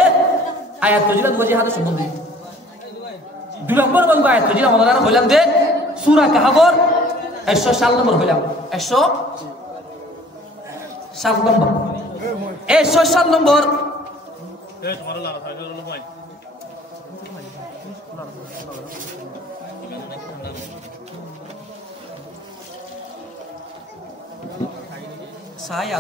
আয়াত তজিলা দুজি হাতে সম্বন্ধে দুই নম্বর বলবো আয়াত তজিলা আল্লাহর হইলাম দে সূরা কাহফর 107 নম্বর হইলাম 7 নম্বর 107 নম্বর saya